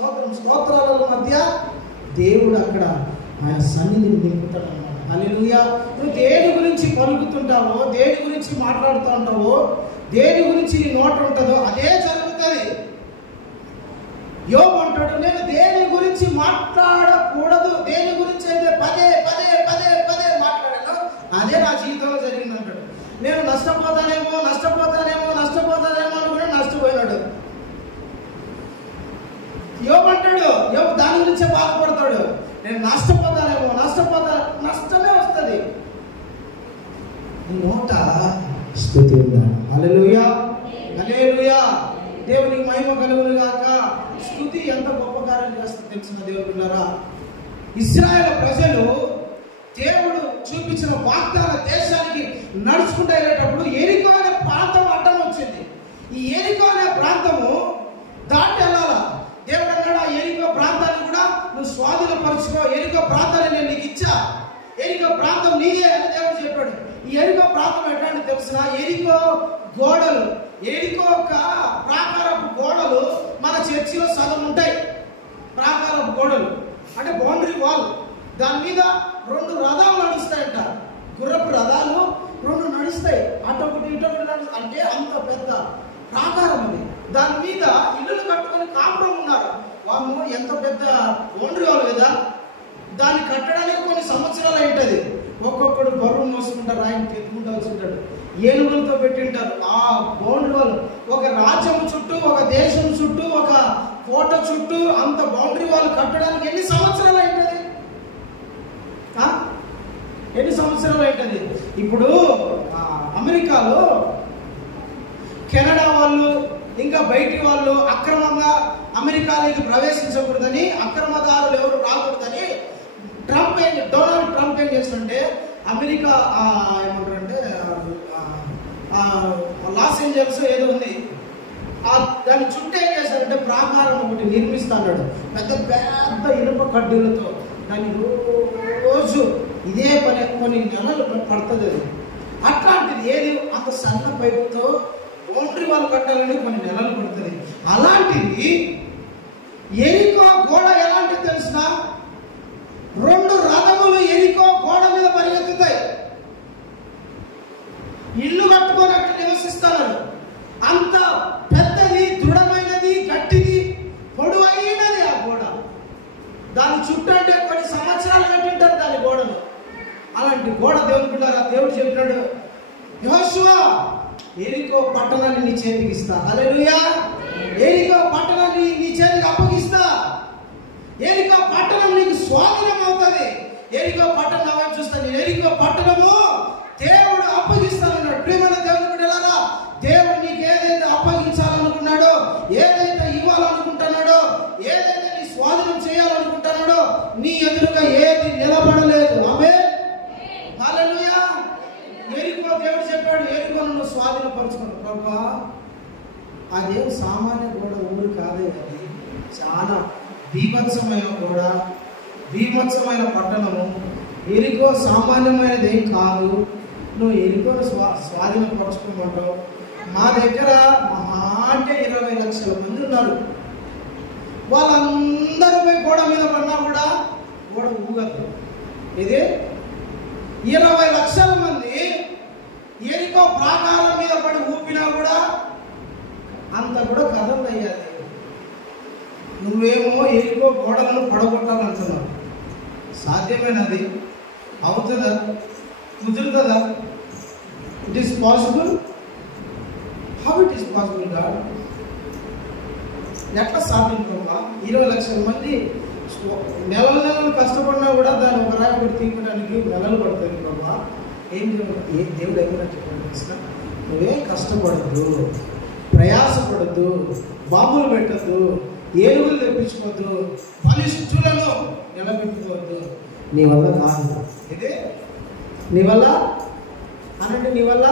స్తోత్రం. స్తోత్రాల మధ్య దేవుడు అక్కడ ఆయన సన్నిధిని నింపుతాడు అన్నమాట. హల్లెలూయా. నువ్వు దేని గురించి పలుకుతుంటావో, దేని గురించి మాట్లాడుతూ ఉంటావో, దేని గురించి నీ నోట ఉంటుందో అదే జరుగుతుంది. యోబు అంటాడు, నేను దేని గురించి మాట్లాడకూడదు, దేని గురించి అయితే పదే పదే పదే పదే మాట్లాడాను అదే నా జీవితంలో జరిగింది అంటాడు. నేను నష్టపోతానేమో అనుకుని నష్టపోయినాడు. యోబు అంటాడు, యోబు దాని గురించే బాధపడతాడు. నేను నష్టపోతానేమో, నష్టమే వస్తుంది. నోట స్తుతి ఉండాలి. హల్లెలూయా, హల్లెలూయా. దేవునికి మహిమ కలుగును గాక. స్తుతి ఎంత గొప్ప కార్యం చేస్తుందో తెలిసిన దేవుడున్నారా? ఇశ్రాయేలు ప్రజలు దేవుడు చూపించిన వాగ్దాన దేశానికి నడుచుకుంటూ వెళ్ళేటప్పుడు ఎరికో అనే ప్రాంతం అడ్డం వచ్చింది. ఈ ఎరికో అనే ప్రాంతము దాటి వెళ్ళాలా. దేవుడు అన్నాడు, ఆ ఎరికో ప్రాంతాన్ని కూడా నువ్వు స్వాధీనపరచుకో, ఎరికో ప్రాంతాన్ని నేను నీకు ఇచ్చా, ఎరికో ప్రాంతం నీదే అని దేవుడు చెప్పాడు. ఈ ఎరికో ప్రాంతం ఎట్లాంటి తెలిసిన, ఎరికో గోడలు, ఎరికో ఒక ప్రాకారపు గోడలు మన చర్చిలో సగం ఉంటాయి. ప్రాకారపు గోడలు అంటే బౌండరీ వాల్. దాని మీద 2 రథాలు నడుస్తాయంట, గుర్రపు రథాలు 2 నడుస్తాయి, అటొకటి ఇటొకటి నడుస్తాయి. అంటే అంత పెద్ద ప్రాకారం అది. దాని మీద ఇల్లులు కట్టుకొని కాపురం ఉన్నారు. వాళ్ళు ఎంత పెద్ద బౌండరీ వాల్ కదా. దాన్ని కట్టడానికి కొన్ని సంవత్సరాలు అయింటది. ఒక్కొక్కడు బరువు మోసుకుంటారు, ఆయన ఎత్తుకుంటూ వచ్చుంటాడు, ఏనుగులతో పెట్టింటారు. ఆ బౌండరీ వాల్ ఒక రాజ్యం చుట్టూ, ఒక దేశం చుట్టూ, ఒక కోట చుట్టూ అంత బౌండరీ వాల్ కట్టడానికి ఎన్ని సంవత్సరాలు అయింటది? ఎన్ని సంవత్సరాలు అయింటది? ఇప్పుడు అమెరికాలో కెనడా వాళ్ళు ఇంకా బయటి వాళ్ళు అక్రమంగా అమెరికాలోకి ప్రవేశించకూడదని, అక్రమదారులు ఎవరు రాకూడదని డొనాల్డ్ ట్రంప్ ఏం చేస్తుంటే అమెరికా ఏమంటారంటే లాస్ ఏంజల్స్ ఏదో ఉంది, దాని చుట్టూ ఏం చేశారంటే ప్రాకారం ఒకటి నిర్మిస్తాడు పెద్ద పెద్ద ఇనుప కడ్డీలతో. దాన్ని రోజు ఇదే పని కొన్ని నెలలు పడుతుంది. అది అట్లాంటిది ఏది అంత సన్న పైపుతో బౌండరీ వాళ్ళు కట్టాలని కొన్ని నెలలు పడుతుంది. అలాంటిది ఎరికో గోడ ఎలాంటిది తెలిసిన, 2 రథములు ఎరికో గోడ మీద పరిగెత్తుతాయి. ఇల్లు కట్టుకొని అక్కడ నివసిస్తారు. అంత పెద్దది, దృఢమైనది, గట్టిది, పొడవైనది ఆ గోడ. దాని చుట్టూ అంటే కొన్ని సంవత్సరాలు కట్టింటారు దాని గోడను. అలాంటి గోడ దేవుని బిడ్డలారా, దేవుడు చెప్పినాడు, యెహోషువ ఎరికో పట్టణాన్ని నీ చేతికి ఇస్తా. హల్లెలూయా. ఎరికో పట్టణాన్ని నీ చేతికి అప్పగిస్తా. ఎరికో పట్టణం నీకు స్వాధీనం అవుతుంది. ఎరికో పట్టణం అవన్నీ చూస్తాను. ఎరికో పట్టణము దేవుడు అప్పగిస్తానన్నాడు. ప్రియమైన దేవుని బిడ్డలారా, దేవుడు నీకు ఏదైతే అప్పగించాలనుకున్నాడో, ఏదైతే ఇవ్వాలనుకుంటున్నాడో, ఏదైతే నీ స్వాధీనం చేయాలనుకుంటున్నాడో, నీ ఎదురుగా ఏది నిలబడలేదు. ఆమేన్, హల్లెలూయా. ఎరికో దేవుడు చెప్పాడు, ఎరికోను నువ్వు స్వాధీనపరచుకున్నావు. ప్రభువా, అదేం సామాన్య గోడ ఊరు కాదే, అది చాలా బీభత్సమైన గోడ, బీభత్సమైన పట్టణము. ఎరికో సామాన్యమైనది ఏం కాదు. నువ్వు ఎరికోను స్వాధీనపరచుకోమంటావు. మా దగ్గర మహా అంటే 20 లక్షల మంది ఉన్నారు. వాళ్ళందరూ పోయి గోడ మీద పడినా కూడా గోడ ఊగదు. ఇది 20 లక్షల మంది ఎరికో ప్రాకారం మీద పడి ఊపినా కూడా అంత కూడా కదలయ్యాది. నువ్వేమో ఎరికో గోడలను పడగొట్టాలంటున్నావు. సాధ్యమేనది? అవుతుందా? కుదురుతుందా? It is possible. How it is possible God? ఎట్లా సాధ్యం ప్రభా? 20 లక్షల మంది నెలలు కష్టపడినా కూడా దాన్ని ఒక రాయి పెట్టి తీయడానికి నెలలు పడుతుంది ప్రభా. దేవుడు ఏమైనా చెప్పండి, నువ్వేం కష్టపడద్దు, ప్రయాసపడద్దు, బాంబులు పెట్టద్దు, ఏనుగులు తెప్పించుకోవద్దు, బలిష్ఠులను నిలబెట్టుకోవద్దు. నీ వల్ల కాదు. ఇదే నీ వల్ల అనంటే నీ వల్ల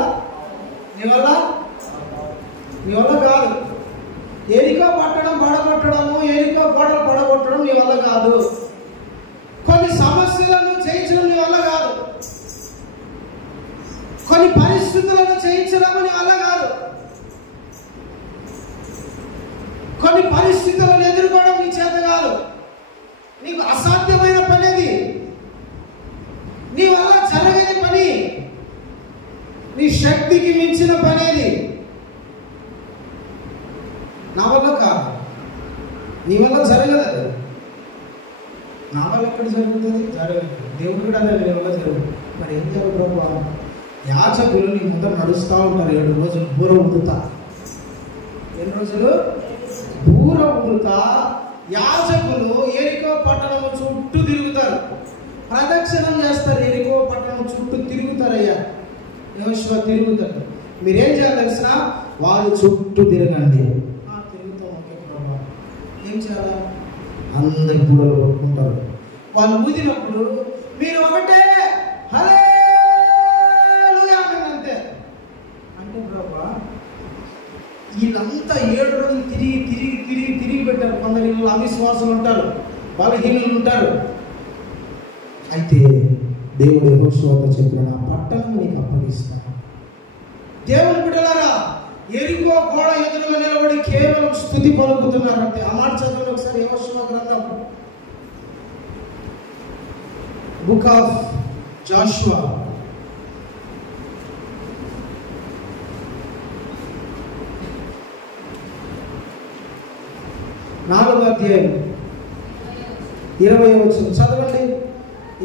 కాదు. ఎరికో పట్టడం పడగొట్టడము, ఎరికో గోడలు పడగొట్టడం నీ వల్ల కాదు. కొన్ని సమస్యలను జయించడం నీ వల్ల కాదు. కొన్ని పరిస్థితులను జయించడం నీ వల్ల కాదు. కొన్ని పరిస్థితులను ఎదుర్కోవడం నీ చేత నీకు అసాధ్యమైన పని అది, నీ వల్ల జరగని పని, నీ శక్తికి మించిన పని అది. నా వల్ల కాదు, నీ వల్ల జరగదు అది. నా వల్ల ఎక్కడ జరుగుతుంది? జరగదు. దేవుడు కూడా అదే నీ వల్ల జరుగుతుంది. మరి ఏం జరగదు ప్రభు? యాజకులు నీ ముందర నడుస్తూ ఉంటారు 7 రోజులు బూర ఊదుతా. ఎన్ని రోజులు? బూర ఊదుతా. యాజకులు ఎరికో పట్టణము చుట్టూ తిరుగుతారు, ప్రదక్షిణం చేస్తారు. ఎరికో పట్టణం చుట్టూ తిరుగుతారయ్యా, యెహోషువ తిరుగుతారు. మీరేం చేయాలి తెలిసిన? వాళ్ళు చుట్టూ తిరగండి. తిరుగుతాం, ఓకే ప్రభా. ఏం చేయాలా? అందరి బూరలు కొట్టుకుంటారు. వాళ్ళు ఊదినప్పుడు మీరు ఒకటే హల్లెలూయా అంతే. అంటే ప్రభా వీళ్ళంతా 7 రోజులు తిరిగి పెట్టారు. కొందరు అవిశ్వాసులు ఉంటారు, బలహీనులు ఉంటారు. అయితే దేవుడు యెహోషువతో చెప్పిన నా పట్టణం నీకు అప్పగిస్తాను. దేవుని బిడ్డలారా, ఎరికో గోడ ఎదురుగా నిలబడి కేవలం స్తుతి పలుకుతున్నారంటే. ఆ మాట చదవండి ఒకసారి. యెహోషువ గ్రంథం, బుక్ ఆఫ్ జాషువా, 4వ అధ్యాయం 20వ వచనం చదవండి.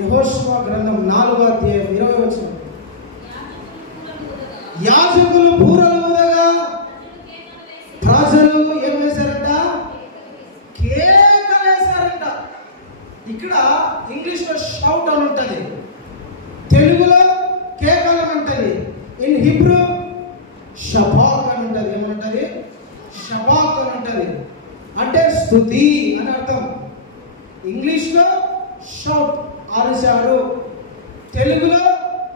యెహోషువ గ్రంథం 4వ అధ్యాయం 20వ వచనం. యాజకులు బూరలు ఊదగా ప్రజలు ఏం వేశారంట? కేకలు వేశారంట. ఇక్కడ ఇంగ్లీష్ లో షౌట్ అని ఉంటుంది, తెలుగులో కేకలు అని ఉంటుంది. ఇన్ హిబ్రూ షబాక్ అని ఉంటుంది. ఏమంటది? షబాక్ అని ఉంటుంది, అంటే స్తుతి అని అర్థం. ఇంగ్లీష్ లో షౌట్ అరిచారు, తెలుగులో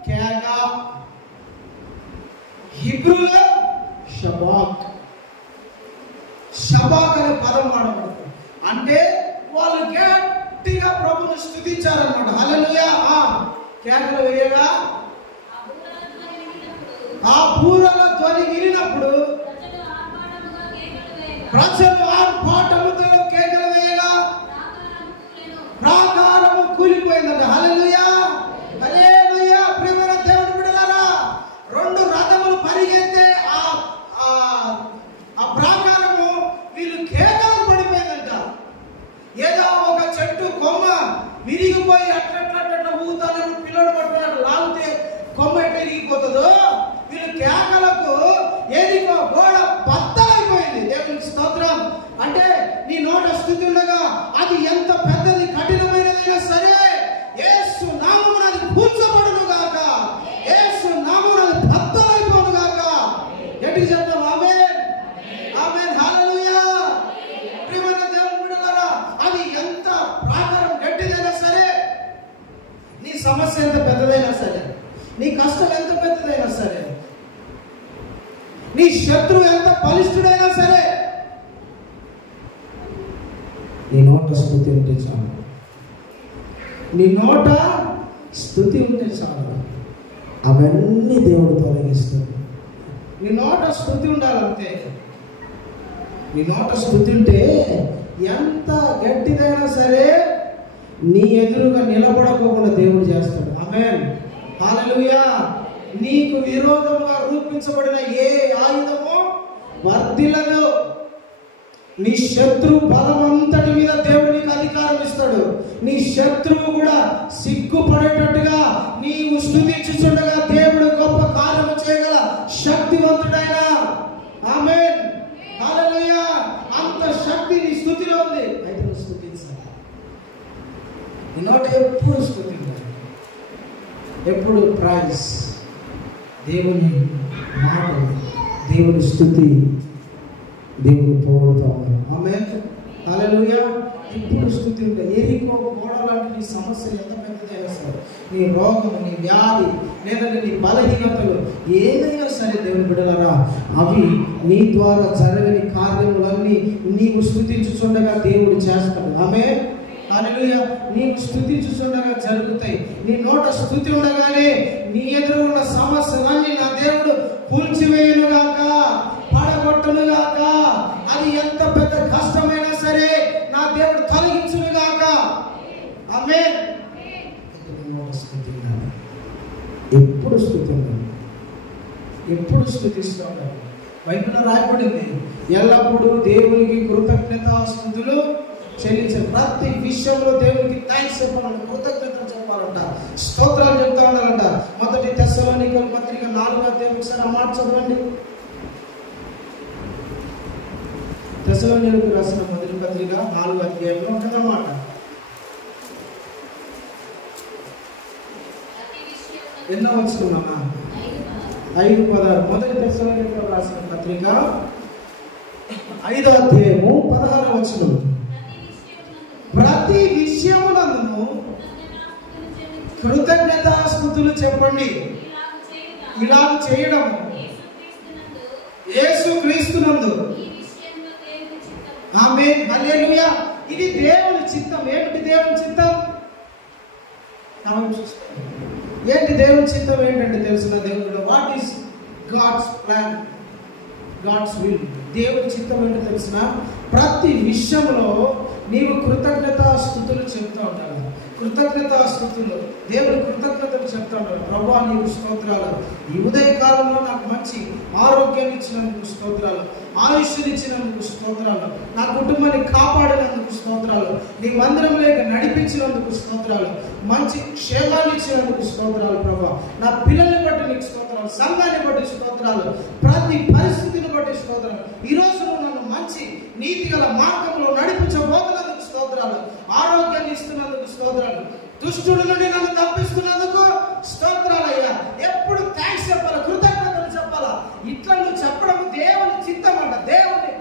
కేక, హిబ్రూలో షబాక్. షబాక్ అనే పదం వాడబడుతుంది. అంటే వాళ్ళు గట్టిగా ప్రభువును స్తుతించారన్నమాట. హల్లెలూయా. కేకలు వేయగా ఆ బూరల ధ్వని వినినప్పుడు ప్రజలు ఆర్భాటముతో కేకలు వేయగా ప్రాకారము కూలిపోయిందంట. హల్లెలూయా, హల్లెలూయా. ప్రియమైన దేవుని బిడ్డలారా, 2 రథములు పరిగెత్తే ఆ ప్రాకారము వీళ్ళు కేకలు పడిపోయిందంట. ఏదో ఒక చెట్టు కొమ్మ విరిగిపోయి అట్లా ఊతానని పిల్లలు పట్టుకున్నట్టు లాగితే కొమ్మ ఎట్లా విరిగిపోతుందో, వీళ్ళు కేకలకు ఎరికో గోడ బద్దలైపోయింది. దేవునికి స్తోత్రం. అంటే నీ నోట స్తుతి ఉండగా అది ఎంత పెద్దది కఠినమైనదైనా సరే యేసు నామమున అది కూర్చోబడును గాక, యేసు నామమున అది బద్దలైపోను గాక. గట్టిగా చెప్తాం ఆమేన్, ఆమేన్, హల్లెలూయా. ప్రియమైన దేవుని బిడ్డలారా, అది ఎంత ప్రాకారం గట్టిదైనా సరే, నీ సమస్య ఎంత పెద్దదైనా సరే, నీ కష్టం ఎంత పెద్దదైనా సరే, నీ శత్రువు ఎంత బలిష్ఠుడైనా సరే, నీ నోట స్తుతి ఉంటే చాలు. నీ నోట స్తుతి ఉంటే చాలు, అవన్నీ దేవుడు తొలగిస్తాడు. నీ నోట స్తుతి ఉండాలంతే. నీ నోట స్తుతి ఉంటే ఎంత గట్టిదైనా సరే నీ ఎదురుగా నిలబడకుండా దేవుడు చేస్తాడు. ఆమేన్, హల్లెలూయా. నీకు విరోధంగా రూపించబడిన ఏ ఆయుధము వర్ధిల్లదు. నీ శత్రు బలమంతటి మీద దేవునికి అధికారం ఇస్తాడు. నీ శత్రువు కూడా సిగ్గుపడేటట్టుగా నీవు స్తుతించుచుండగా దేవుడు గొప్ప కార్యము చేయగల శక్తివంతుడైన. ఆమేన్, హల్లెలూయా. అంత శక్తి నీ స్తుతిలో ఉంది. అయితే నువ్వు స్తుతించాలి. నీ నోట ఎప్పుడు స్తుతించాలి, ఎప్పుడు ప్రైజ్, దేవుని మాట, దేవుని స్తుతి, దేవుని పొగుడుతా ఉన్నారు. ఆమేన్, హల్లెలూయా. ఇప్పుడు స్తుతి ఉంటాయి. ఎరికో గోడ లాంటి నీ సమస్యలు ఎంత పెద్దదైనా సరే, నీ రోగం, నీ వ్యాధి, లేదంటే నీ బలహీనతలు ఏదైనా సరే దేవుని బిడ్డలారా, అవి నీ ద్వారా జరగని కార్యములన్నీ నీవు స్తుతించుచుండగా దేవుడు చేస్తాడు. ఆమేన్, హల్లెలూయా. నీవు స్తుతించుచుండగా జరుగుతాయి. నీ నోట స్తుతి ఉండగానే నీ ఎదురు ఉన్న సమస్యలన్నీ నా దేవుడు కూల్చివేయునుగాక, పడగొట్టునుగాక. అది ఎంత పెద్ద కష్టమైనా సరే నా దేవుడు తొలగించునుగాక. ఎప్పుడు స్తుతిస్తూ ఉండాలి. బైబిల్లో రాయబడింది, ఎల్లప్పుడూ దేవునికి కృతజ్ఞతాస్తుతులు చెల్లించాలి. ప్రతి విషయంలో దేవునికి థ్యాంక్స్ చెప్పాలంట, కృతజ్ఞతలు చెప్పాలంట, స్తోత్రాలు చెప్తా ఉండాలంట. మొదటి తెస్సలోనికల పత్రిక 4వ అధ్యాయం ఒకసారి ఆ మాట చదవండి. తెస్సలోనికలకు రాసిన మొదటి పత్రిక 4వ అధ్యాయంలో ఉంటుందన్నమాట. 8వ వచనం 5:16. మొదటి తెస్సలోనికలకు రాసిన పత్రిక 5వ అధ్యాయము 16వ వచనం. ప్రతి విషయమునందును కృతజ్ఞతాస్తుతులు చెప్పండి. ఇలాగ చేయడం యేసుక్రీస్తునందు. ఆమేన్, హల్లెలూయా. ఇది దేవుని చిత్తం. ఏమిటి దేవుని చిత్తం? ఏంటి దేవుని చిత్తం ఏంటంటే తెలుసున్న దేవుడు, what is God's plan, God's will. దేవుని చిత్తం ఏంటో తెలిసిన ప్రతి విషయంలో నీవు కృతజ్ఞతాస్తుతులు చెప్తూ ఉండాలి. కృతజ్ఞతాస్తుతులు, దేవుని కృతజ్ఞతలు చెప్తూ ఉండాలి. ప్రభువా నీకు స్తోత్రాలు, ఈ ఉదయ కాలంలో నాకు మంచి ఆరోగ్యాన్ని ఇచ్చినందుకు స్తోత్రాలు, ఆయుష్ని ఇచ్చినందుకు స్తోత్రాలు, నా కుటుంబాన్ని కాపాడినందుకు స్తోత్రాలు, నీ మందిరంలోకి నడిపించినందుకు స్తోత్రాలు, మంచి క్షేమాన్ని ఇచ్చినందుకు స్తోత్రాలు ప్రభువా, నా పిల్లల్ని బట్టి నీకు స్తోత్రాలు, సంఘాన్ని బట్టి స్తోత్రాలు, ప్రతి పరిస్థితిని బట్టి స్తోత్రాలు. ఈరోజు నన్ను మంచి నీతి గల మార్గంలో నడిపించబోతున్నందుకు స్తోత్రాలు, ఆరోగ్యాన్ని ఇస్తున్నందుకు స్తోత్రాలు, దుష్టుడి నుండి నన్ను తప్పిస్తున్నందుకు స్తోత్రాలయ్యా. ఎప్పుడు థ్యాంక్స్ చెప్పాలా, కృతజ్ఞతలు చెప్పాలా. ఇట్లా నువ్వు చెప్పడం దేవుని చిత్తం అంట. దేవుని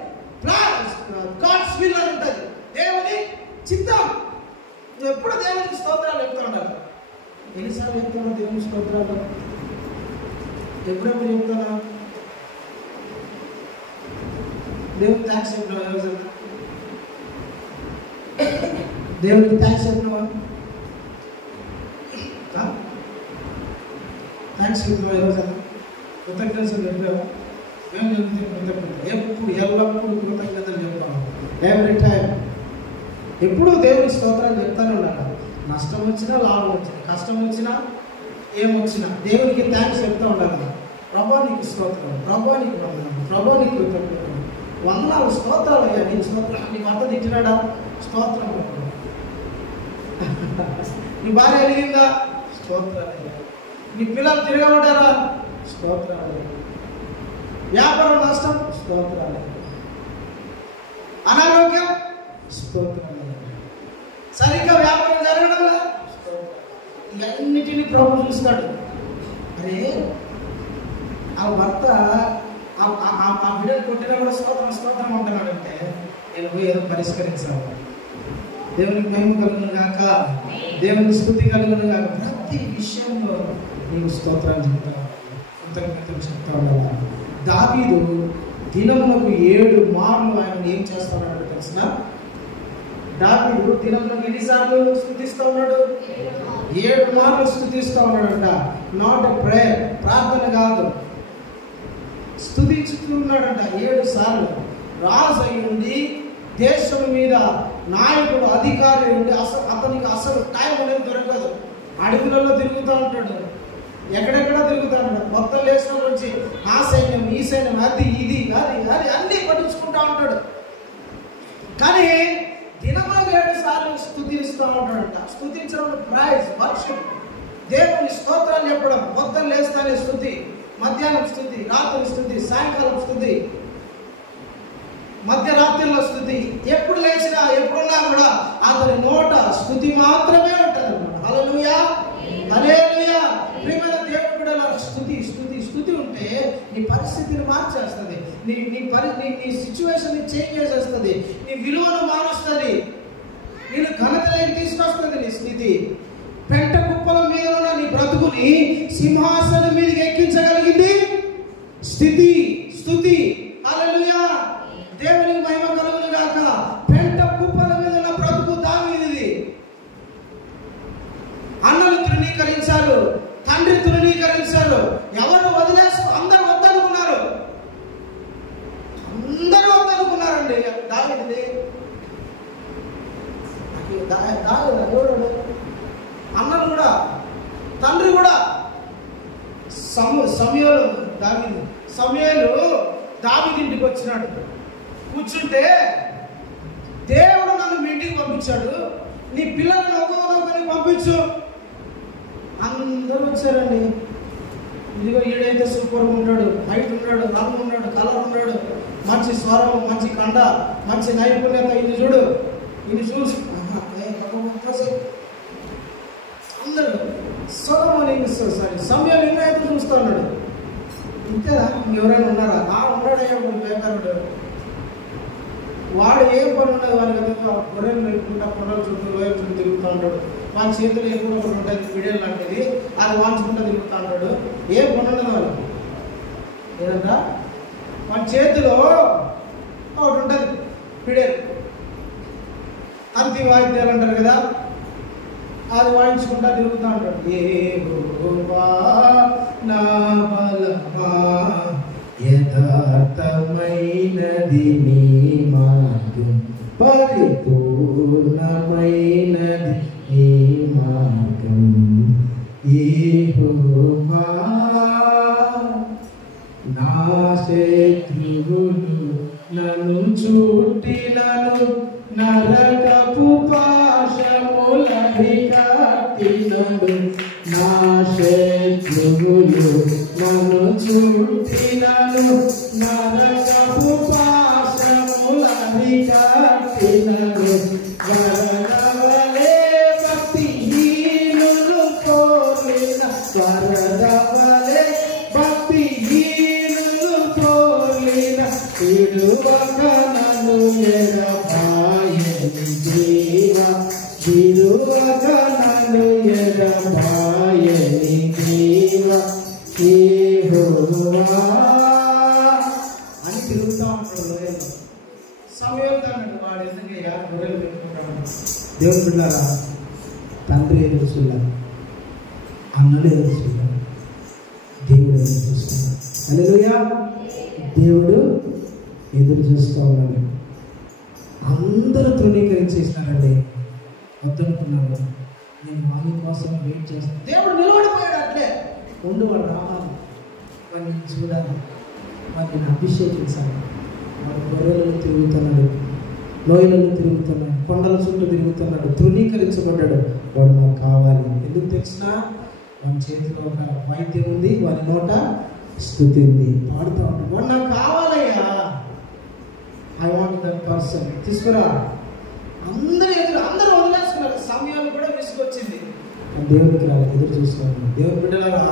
ప్లాన్, గాడ్స్ విల్ అని ఉంటుంది. దేవుని చిత్తం. నువ్వు ఎప్పుడు దేవునికి స్తోత్రాలు చెప్తూ ఉండాలి. ఎన్నిసార్లు చెప్తున్నా దేవుని స్తోత్రాలు? ఎప్పుడెప్పుడు చెప్తానా? దేవునికి థ్యాంక్స్ చెప్పినావా? దేవునికి థ్యాంక్స్ చెప్పినావా? థ్యాంక్స్ చెప్పినావా? ఈరోజు కృతజ్ఞతలు చెప్పావా? మేము చెప్తే కృతజ్ఞత. ఎప్పుడు ఎల్లప్పుడు కృతజ్ఞతలు చెప్తాము. ఎవ్రీ టైం ఎప్పుడు దేవుని స్తోత్రాలు చెప్తానే ఉండాలి. నష్టం వచ్చినా లాభం వచ్చినా, కష్టం వచ్చినా ఏమొచ్చినా దేవునికి థ్యాంక్స్ చెప్తూ ఉండాలి. ప్రభువా నీకు స్తోత్రం, ప్రభువా నీకు వందనాలు, ప్రభువా నీకు కృతజ్ఞతలు, వందనాలు, స్తోత్రాలు అయ్యా. నీకు స్తోత్రం. నీ భర్త తిట్టినాడా? స్తోత్రం. నీ భార్య ఎదిగిందా? స్తోత్రాలు అయ్యా. నీ పిల్లలు తిరగబడ్డారా? స్తోత్రాలు. వ్యాపారం నష్టం? స్తోత్రాలు. అనారోగ్యం? స్తోత్రాలు. సరిగ్గా వ్యాపారం జరగడం? ఇవన్నిటినీ ప్రభు చూస్తాడు. అరే ఆ భర్త ఆ బిడ్డను కొట్టినా కూడా స్తోత్రం స్తోత్రం అంటున్నాడు అంటే నేను పోయి ఏదో పరిష్కరించాను. దేవునికి మహిమ కలుగును గాక, దేవునికి స్తుతి కలుగును గాక. ప్రతి విషయంలో నీవు స్తోత్రాలు చెప్తావు, కృతజ్ఞతలు చెప్తా ఉండాలి. దావీదు దినమునకు 7 మార్లు ఆయన ఏం చేస్తాడు తెలిసిన? దావీదు దినమునకు ఎన్నిసార్లు స్తుతిస్తూ ఉన్నాడు? 7 మార్లు స్తుతిస్తూ ఉన్నాడంట. నాట్ ఎ ప్రేయర్, ప్రార్థన కాదు, స్తుతించుతూ ఉన్నాడంట 7 సార్లు. రాజు అయి ఉండి, దేశం మీద నాయకుడు, అధికారి ఉండి అతనికి అసలు టైం అనేది దొరకదు. అడవులలో తిరుగుతూ ఉంటాడు, ఎక్కడెక్కడ తిరుగుతూ ఉంటాడు. మొత్తం లేచిన నుంచి ఆ సైన్యం, ఈ సైన్యం, అది ఇది అది అది అన్నీ పట్టించుకుంటూ ఉంటాడు. కానీ దినమా 7 సార్లు స్తుతిస్తూ ఉంటాడంట. స్తుతించడం ప్రైజ్, వర్షిప్, దేవుని స్తోత్రాలు చెప్పడం. మొత్తం లేస్తానే స్తుతి, మధ్యాహ్నం స్తుతి, రాత్రి స్తుతి, సాయంకాలం స్తుతి, మధ్యరాత్రిలో స్తుతి. ఎప్పుడు లేచినా ఎప్పుడున్నా కూడా అతని నోట స్తుతి మాత్రమే ఉంటుంది. హల్లెలూయా, హల్లెలూయా. ప్రియమైన దేవుని బిడ్డలారా, స్తుతి స్తుతి స్తుతి ఉంటే నీ పరిస్థితిని మార్చేస్తుంది, నీ సిచ్యువేషన్ చేంజ్ చేసేస్తుంది, నీ విలువను మారుస్తుంది, నేను ఘనతలోకి తీసుకొస్తుంది. నీ స్థితి పెంట కుప్పల మీద ఉన్న నీ బ్రతుకుని సింహాసనం మీదకి ఎక్కించగలిగింది స్థితి, స్తుతి. హల్లెలూయా, దేవునికి మహిమ కలుగును గాక. పెంట కుప్పల మీద ఉన్న బ్రతుకు దావీదుది. అన్నలు తృణీకరించారు, తండ్రి తృణీకరించారు, ఎవరు వదిలేసి అందరూ వద్దనుకున్నారు, అందరూ వద్దనుకున్నారండి. దావీదుది అన్నలు కూడా, తండ్రి కూడా. సమయంలో దావీదు. సమూయేలు దావీదు ఇంటికి వచ్చినాడు. కూర్చుంటే, దేవుడు నన్ను మీ ఇంటికి పంపించాడు, నీ పిల్లలను ఒకరిని పంపించు. అందరూ వచ్చారండి. ఇదిగో ఈడైతే సూపర్గా ఉన్నాడు, హైట్ ఉన్నాడు, రంగు ఉన్నాడు, కలర్ ఉన్నాడు, మంచి స్వరం, మంచి కండ, మంచి నైపుణ్యత, ఇది చూడు, ఇది చూసి అందరూ సమయాలు ఇంకా అయితే చూస్తా ఉన్నాడు. ఇంతేదా ఎవరైనా ఉన్నారా? ఉన్నాడయ్యా బేకారుడు. వాడు ఏం పని ఉండదు వాడి కదా, గొర్రెలు పెట్టుకుంటా కొండల చుట్టూ లోయ చుట్టూ తిరుగుతూ ఉంటాడు. వాడి చేతులు ఎప్పుడు ఒకటి ఉంటుంది పిడియల్ లాంటిది, అది వాంచుకుంటూ తిరుగుతూ ఉంటాడు. ఏం పని ఉండదు వాడికి. ఏదంట వాడి చేతిలో ఒకటి ఉంటుంది పిడియల్, అంతి వాయిద్యాలు అంటారు కదా, అది వాయించుకుంటా తిరుగుతూ ఉంటాడు. యెహోవా నా బలమా, యథార్థమైనది నీ మార్గం, పరిపూర్ణమైనది నీ మార్గం. యెహోవా నా శత్రువులు నన్ను చుట్టినను, నరకపు పాశములని కట్టినను. నా శత్రువులు నన్ను చుట్టినను, నరకపు పాశములని కట్టినను. వరదవలే భక్తిహీనులు కోరిన, వరదవలే భక్తిహీనులు కోరిన, విడువక నన్ను ఎడబాయని దేవా, విడువక నన్ను ఎడబాయని దేవా, యెహోవా అని తిరుగుతూ ఉంటాడు. సమయంలో అన్నట్టు వాడు ఎందుకయ్యా గొర్రెలు పెట్టుకుంటాడు. దేవుడు పిల్లరా, తండ్రి ఎదురు చూడాలి, అన్నలు ఎదురు చూడాలి, దేవుడు ఎదురు చూస్తున్నాడు. హల్లెలూయా. దేవుడు ఎదురు చూస్తూ ఉన్నాడు. అందరూ తృణీకరించేసినారండి. వద్దనుకున్నాను, నేను వాణి కోసం వెయిట్ చేస్తాను. దేవుడు నిలబడిపోయాడు. అట్లే ఉండు, వాడు రావాలి, వాడిని చూడాలి, వాడిని అభిషేకించాలి. వాడు గొర్రెలను తిరుగుతున్నాడు, లోయలను తిరుగుతున్నాడు, కొండల చుట్టూ తిరుగుతున్నాడు, తృణీకరించబడ్డాడు. వాడు నాకు కావాలి. ఎందుకు తెలిసినా వాడి చేతిలో ఒక వైద్యం ఉంది, వాడి నోట స్తుతి ఉంది. పాడుతూ ఉంటాడు, వాడు నాకు కావాలయ్యా, ఐ వాంట్ దట్ పర్సన్, తీసుకురా. అందరూ వదిలేసుకున్నారు. సమయాలు కూడా విసుకొచ్చింది. దేవుడికి రావాలి, ఎదురు చూస్తున్నాను. దేవుడి బిడ్డలారా,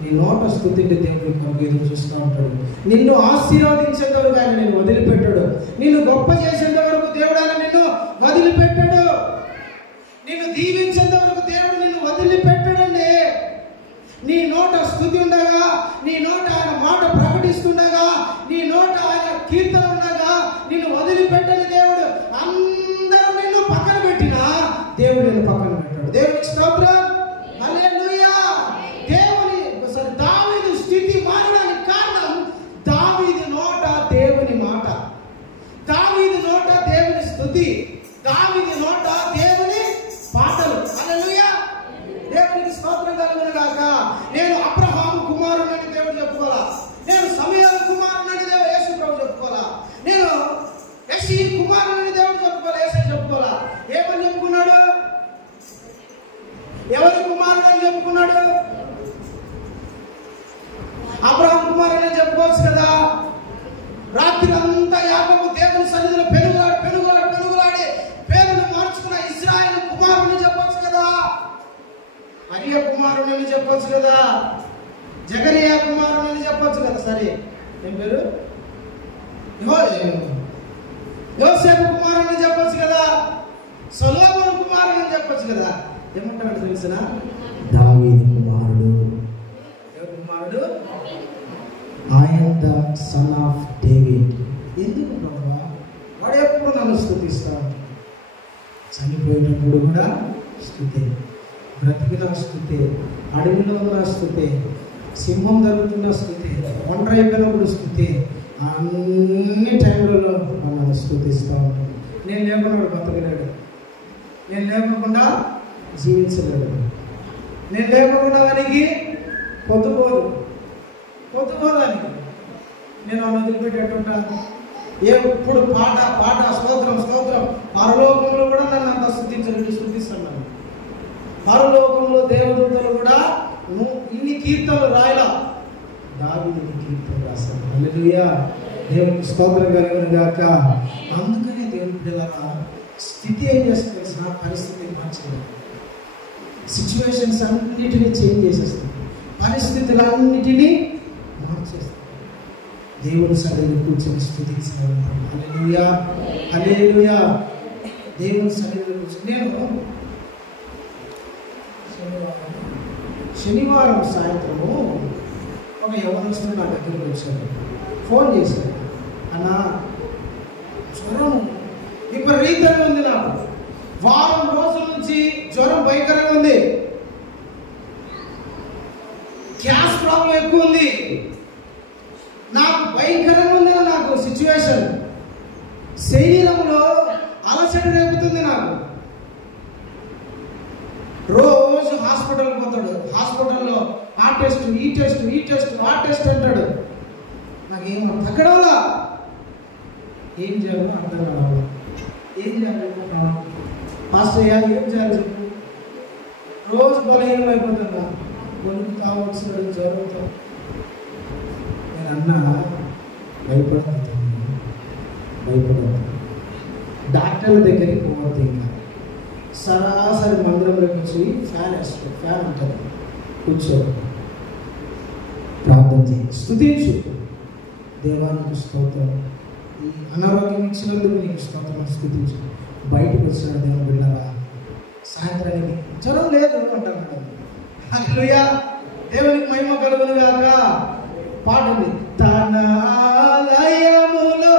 నీ నోట స్తుతింటే దేవుడి కొరకు ఎదురు చూస్తూ ఉంటాడు. నిన్ను ఆశీర్వదించేంత వరకు ఆయన నిన్ను వదిలిపెట్టాడు. నిన్ను గొప్ప చేసేంత వరకు దేవుడు ఆయన నిన్ను వదిలిపెట్టాడు. నిన్ను దీవించేంత వరకు దేవుడు నిన్ను వదిలిపెట్టాడండి. నీ నోట స్తుతి ఉండగా, నీ నోట ఆయన మాట ప్రకటిస్తుండగా, నీ నోట ఆయన కీర్తన ఉండగా నిన్ను వదిలిపెట్టని దేవుడు. అందరూ నిన్ను పక్కన పెట్టినా దేవుడు నిన్ను పక్కన పెట్టాడు. దేవునికి స్తోత్రం, హల్లెలూయా. దేవుని దావీదు స్థితి మారడానికి కారణం దావీదు నోట దేవుని మాట, దావీదు నోట దేవుని స్తుతి, దావీదు నోట దేవుని పాటలు. హల్లెలూయా. దేవునికి స్తోత్రం కలుగును గాక. నేను అబ్రహాము కుమారుడని దేవుడు చెప్పుకోవాలా, నేను సమూయేలు కుమారుడని దేవుడు యేసు ప్రభు చెప్పుకోవాలా, నేను యెషీ కుమారుడని దేవుడు చెప్పుకోవాలా, యేసు చెప్పుకోవాలా. ఏమని చెప్పుకున్నాడు? ఎవరి కుమారుడని చెప్పుకున్నాడు? అబ్రహాం కుమారుడని చెప్పుకోవచ్చు కదా. రాత్రి అంతా యాకోబు దేవుని సన్నిధిలో పెనుగులాడి పేరును మార్చుకున్న ఇశ్రాయేలు కుమారుడని చెప్పొచ్చు కదా. మరియ కుమారుడని చెప్పొచ్చు కదా. జకరియా కుమారుడని చెప్పొచ్చు కదా. సరే, ఏం పేరు? యోసేపు కుమారుడని చెప్పొచ్చు కదా. సొలొమోను కుమారుడని చెప్పొచ్చు కదా. ఏమంటాడు తెలిసిన? దావీదు కుమారుడు. ఎవరి కుమారుడు? ఆయన ద సన్ ఆఫ్ డేవిడ్. ఎందుకు ప్రభా? వాడు ఎప్పుడు నన్ను స్తుతిస్తాడు. చనిపోయేటప్పుడు కూడా స్తుతే, బ్రతికిన స్తుతే, అడవిలో ఉన్న స్తుతే, సింహం జరుగుతున్న స్థుతి, ఒంటరి అయిపోయినప్పుడు స్థుతి, అన్ని టైంలలో నన్ను స్థుతిస్తూ ఉంటాను. నేను లేకుండా బతకలేడు, నేను లేకుండా జీవించలేడు, నేను లేకుండా వానికి పొద్దుపోదు. పొద్దుపోదానికి నేను అన్న వదిలిపెట్టేటుంటాను. ఎప్పుడు పాట పాట స్తోత్రం స్తోత్రం. పరలోకంలో కూడా నన్ను అంత స్తుతిస్తున్నాను. పరలోకంలో దేవదూతలు కూడా ఇన్ని కీర్తనలు రాయలా, దావీదు కీర్తన రాశారు. హల్లెలూయా, దేవునికి స్తోత్రం కలుగును గాక. అందుకనే దేవుని బిడ్డలారా, స్థితి ఏం చేస్తుంది తెలిసిన, పరిస్థితిని మార్చేది. సిచ్యువేషన్స్ అన్నిటినీ చేంజ్ చేసేస్తుంది, పరిస్థితులన్నిటినీ మార్చేస్తుంది. దేవుని సన్నిధిని కూర్చొని స్తుతించాలి. హల్లెలూయా హల్లెలూయా. దేవుని సన్నిధిని కూర్చొని నేను శనివారం సాయంత్రము ఒక యవనస్తుడు నా దగ్గరికి వచ్చాడు. ఫోన్ చేశాడు, అన్న జ్వరం విపరీతంగా ఉంది, నాకు వారం రోజుల నుంచి జ్వరం భయంకరంగా ఉంది, గ్యాస్ ప్రాబ్లం ఎక్కువ ఉంది, నాకు భయంకరంగా ఉంది, నాకు సిచ్యువేషన్ శరీరంలో అలసట రేపుతుంది. నాకు రోజు హాస్పిటల్కి పోతాడు, హాస్పిటల్లో ఆ టెస్ట్ ఈ టెస్ట్ ఈ టెస్ట్ ఆ టెస్ట్ అంటాడు. నాకేమో తగ్గడంలా, ఏం చేయాలో అర్థం కావాలి. ఏం చేయాలనుకుంటున్నాను పాస్టర్, ఏం చేయాలి చెప్పు. రోజు బలహీనం అయిపోతున్నా, వణుకుతా వచ్చినాడు జ్వరంతో. నేను అన్నా భయపడతాను, డాక్టర్ల దగ్గరికి పోవద్దు. ఇంకా సరాసరి మందిరంలోకి వచ్చి ఫ్యాన్ ఉంటుంది, కూర్చో, ప్రార్థన చేయి, స్తుతించు. దేవానికి స్తోత్రం, ఈ అనారోగ్యం ఇచ్చినందుకు నీకు స్తోత్రం, స్తుతించు. బయటకు వచ్చిన దేవుని బిడ్డలారా, సాయంత్రానికి జ్వరం లేదు అంటారు. హల్లెలూయా, దేవునికి మహిమ కలుగును గాక. పాడండి. తన ఆలయములో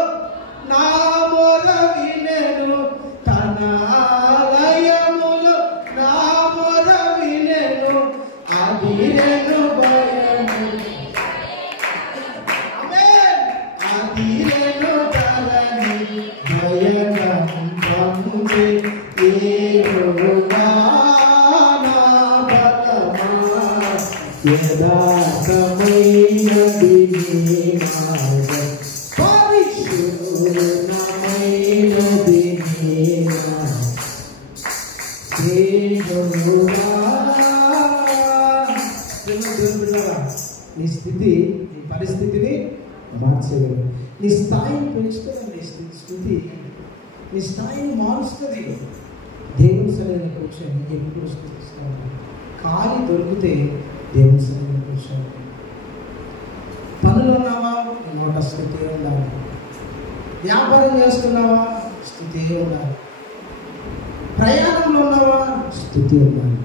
నా మొర వినెను, తన ఆలయములో నా మొర వినెను, అదిరెను భయము, ఆమేన్, అదిరెను తలని భయకంపముదే, యెహోవా నా బలమా, యథార్థమైనది నీ మార్గం, పరిశుద్ధమైనది నీ మార్గం, యెహోవా. నీ స్థితి, నీ పరిస్థితిని మార్చగలరు. నీ స్థాయిని పెంచుతుంది, నీ స్థితి నీ స్థాయిని మారుస్తుంది. దేవుని సన్నిధిని కూర్చొని ఎప్పుడు స్థుతిస్తావు. ఖాళీ దొరికితే దేవుని సన్నిధిని కూర్చోండి. పనులు ఉన్నావా, నోట స్థుతి ఉండాలి. వ్యాపారం చేస్తున్నావా, స్థుతి ఉండాలి. ప్రయాణంలో ఉన్నావా, స్థుతి ఉండాలి.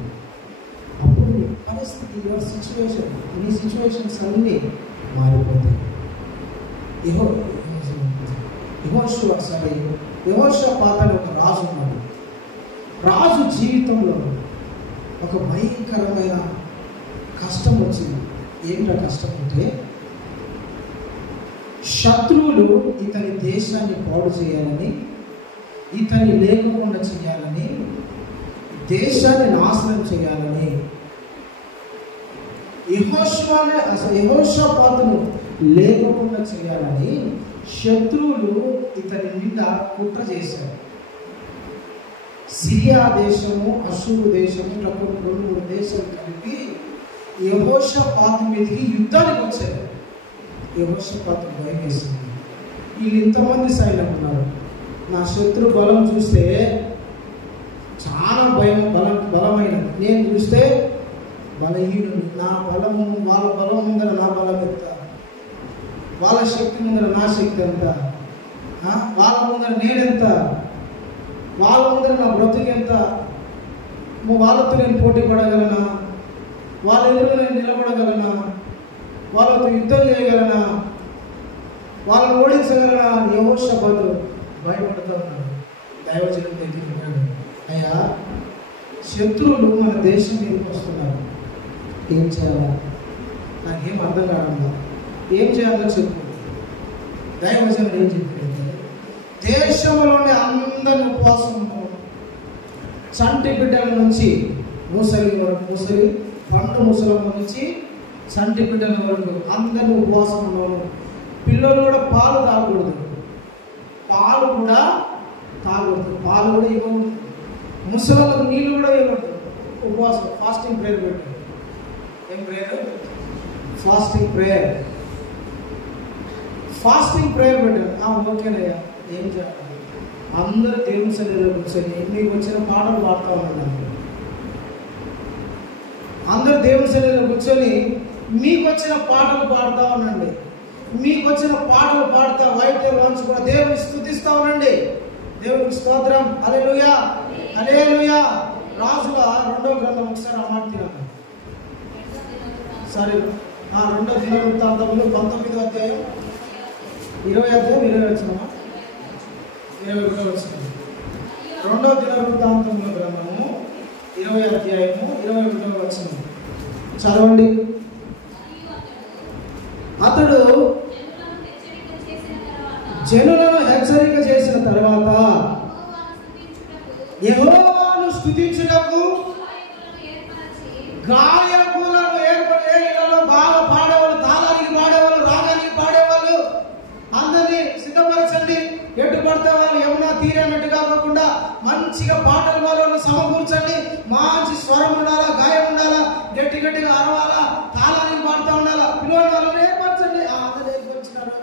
అప్పుడు నీ పరిస్థితి, యువర్ సిచ్యువేషన్, నీ సిచ్యువేషన్స్ అన్నీ మారిపోతాయి. యెహోషాపాతు అనే ఒక రాజు ఉన్నాడు. రాజు జీవితంలో ఒక భయంకరమైన కష్టం వచ్చింది. ఏంటో కష్టం అంటే, శత్రువులు ఇతని దేశాన్ని పాడు చేయాలని, ఇతన్ని లేకుండా చేయాలని, దేశాన్ని నాశనం చేయాలని యెహోషాపాతును లేకుండా చేయాలని శత్రువులు ఇతని నిండా కుట్ర చేశారు. సిరియా దేశము, అషూరు దేశము, రెండు మూడు దేశాలు కలిపి యెహోషాపాతు మీదకి యుద్ధానికి వచ్చారు. యెహోషాపాతు భయం వేసింది. వీళ్ళు ఇంతమంది సైన్యం ఉన్నారు, నా శత్రు బలం చూస్తే చాలా బలమైనది, నేను చూస్తే బలహీనుడు. నా బలము, వాళ్ళ బలం ముందర నా బలం ఎంత, వాళ్ళ శక్తి ముందర నా శక్తి ఎంత, వాళ్ళ ముందర నేనెంత, వాళ్ళ ముందర నా బ్రతుకు ఎంత, వాళ్ళతో నేను పోటీ పడగలనా, వాళ్ళ ఎదురు నేను నిలబడగలనా, వాళ్ళతో యుద్ధం చేయగలనా, వాళ్ళని ఓడించగలనా అని యెహోషాపాతు భయపడుతూ ఉన్నాడు. దైవజనం దగ్గరికి, అయ్యా శత్రువులు మన దేశం మీదకి వస్తున్నారు, ఏం చేయాలా, నాకేం అర్థం కావట్లా, ఏం చేయాలో చెప్పు. దైవజనం ఏం చెప్పాడు, దేశంలోని అందరిని ఉపవాసం చంటి బిడ్డల నుంచి ముసలి పండు ముసలమ్మ నుంచి చంటి బిడ్డల వరకు అందరూ ఉపవాసం ఉండవు. పిల్లలు కూడా పాలు తాగకూడదు, పాలు కూడా ఇవ్వకూడదు. ముసలకు నీళ్ళు కూడా ఇవ్వకూడదు. ఉపవాసం ఫాస్టింగ్ ప్రేయర్ పెట్టారు. ఏం ప్రేయర్? ఫాస్టింగ్ ప్రేయర్ పెట్టారు. ఓకేనయ్యా, ఏం చేయాలి? అందరూ దేవుని సన్నిధిలో కూర్చొని మీకు వచ్చిన పాటలు పాడుతూ ఉన్నారు. అందరూ దేవుని సన్నిధిలో కూర్చొని మీకు వచ్చిన పాటలు పాడుతూ ఉండండి. మీకు వచ్చిన పాటలు పాడుతూ వైట్ వాన్స్ కూడా దేవుని స్తుతిస్తూ ఉండండి. దేవునికి స్తోత్రం. హల్లెలూయా, హల్లెలూయా. రాజుల 2వ గ్రంథం ఒకసారి అమార్తినాను. సరే, 2వ దినవృత్తాంతములు 19వ అధ్యాయం 20 అధ్యాయం 20 వచనమా 21వ వచనం. 2వ దినవృత్తాంతముల గ్రంథము 20 అధ్యాయము 21వ వచనం చదవండి. అతడు జనులను హెచ్చరిక చేసిన తర్వాత యెహోవాను స్తుతించుటకు గాయకులను ఏర్పడే, ఇళ్ళలో బాగా పాడేవాళ్ళు, తాళానికి పాడేవాళ్ళు, రాగానికి పాడేవాళ్ళు అందరినీ సిద్ధపరచండి. ఎటు పడితే వాళ్ళు యమునా తీరన్నట్టు కాకుండా మంచిగా పాటలు వాళ్ళను సమకూర్చండి. మంచి స్వరం ఉండాలా, గాయం ఉండాలా, గట్టిగా అరవాలా, తాళానికి పాడుతూ ఉండాలా. పిల్లలు వాళ్ళని ఏర్పరచండి. అందరూ ఏర్పరిచినారు.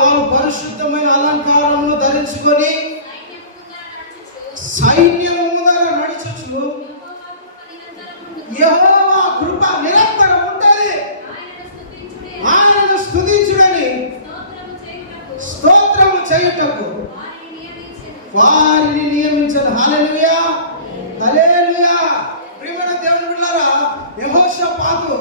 వాళ్ళు పరిశుద్ధమైన అలంకారమును ధరించుకొని సైన్యము ముందర నడుచుచు యెహోవా కృప నిరంతరం ఉంటది, ఆయనను స్తుతించుడని స్తోత్రము చేయుటకు వారిని నియమించను. హల్లెలూయా, హల్లెలూయా. ప్రియమైన దేవుని బిడ్డలారా, యెహోషాపాతు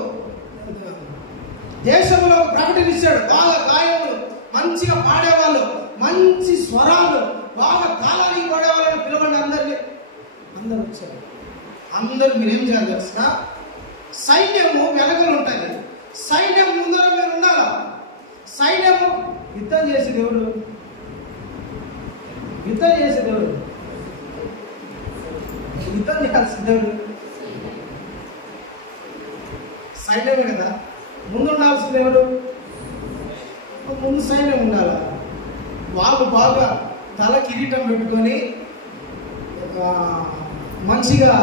దేశంలో ప్రకటన ఇచ్చాడు. బాగా గాయములు, మంచిగా పాడేవాళ్ళు, మంచి స్వరాలు, బాగా తాళానికి పాడేవాళ్ళని పిలవండి అందరినీ. అందరూ వచ్చారు. అందరూ మీరేం చేయాలి తెలుసా? సైన్యము వెనకలు ఉంటుంది, సైన్యం ముందర మీరు ఉండాలా. సైన్యము యుద్ధం చేసే దేవుడు, యుద్ధం చేయాల్సిన దేవుడు సైన్యమే కదా. ముందు ఉండాల్సింది ఎవరు? ముందు సైన్యం ఉండాలా. వాళ్ళు బాగా తల కిరీటం పెట్టుకొని మంచిగా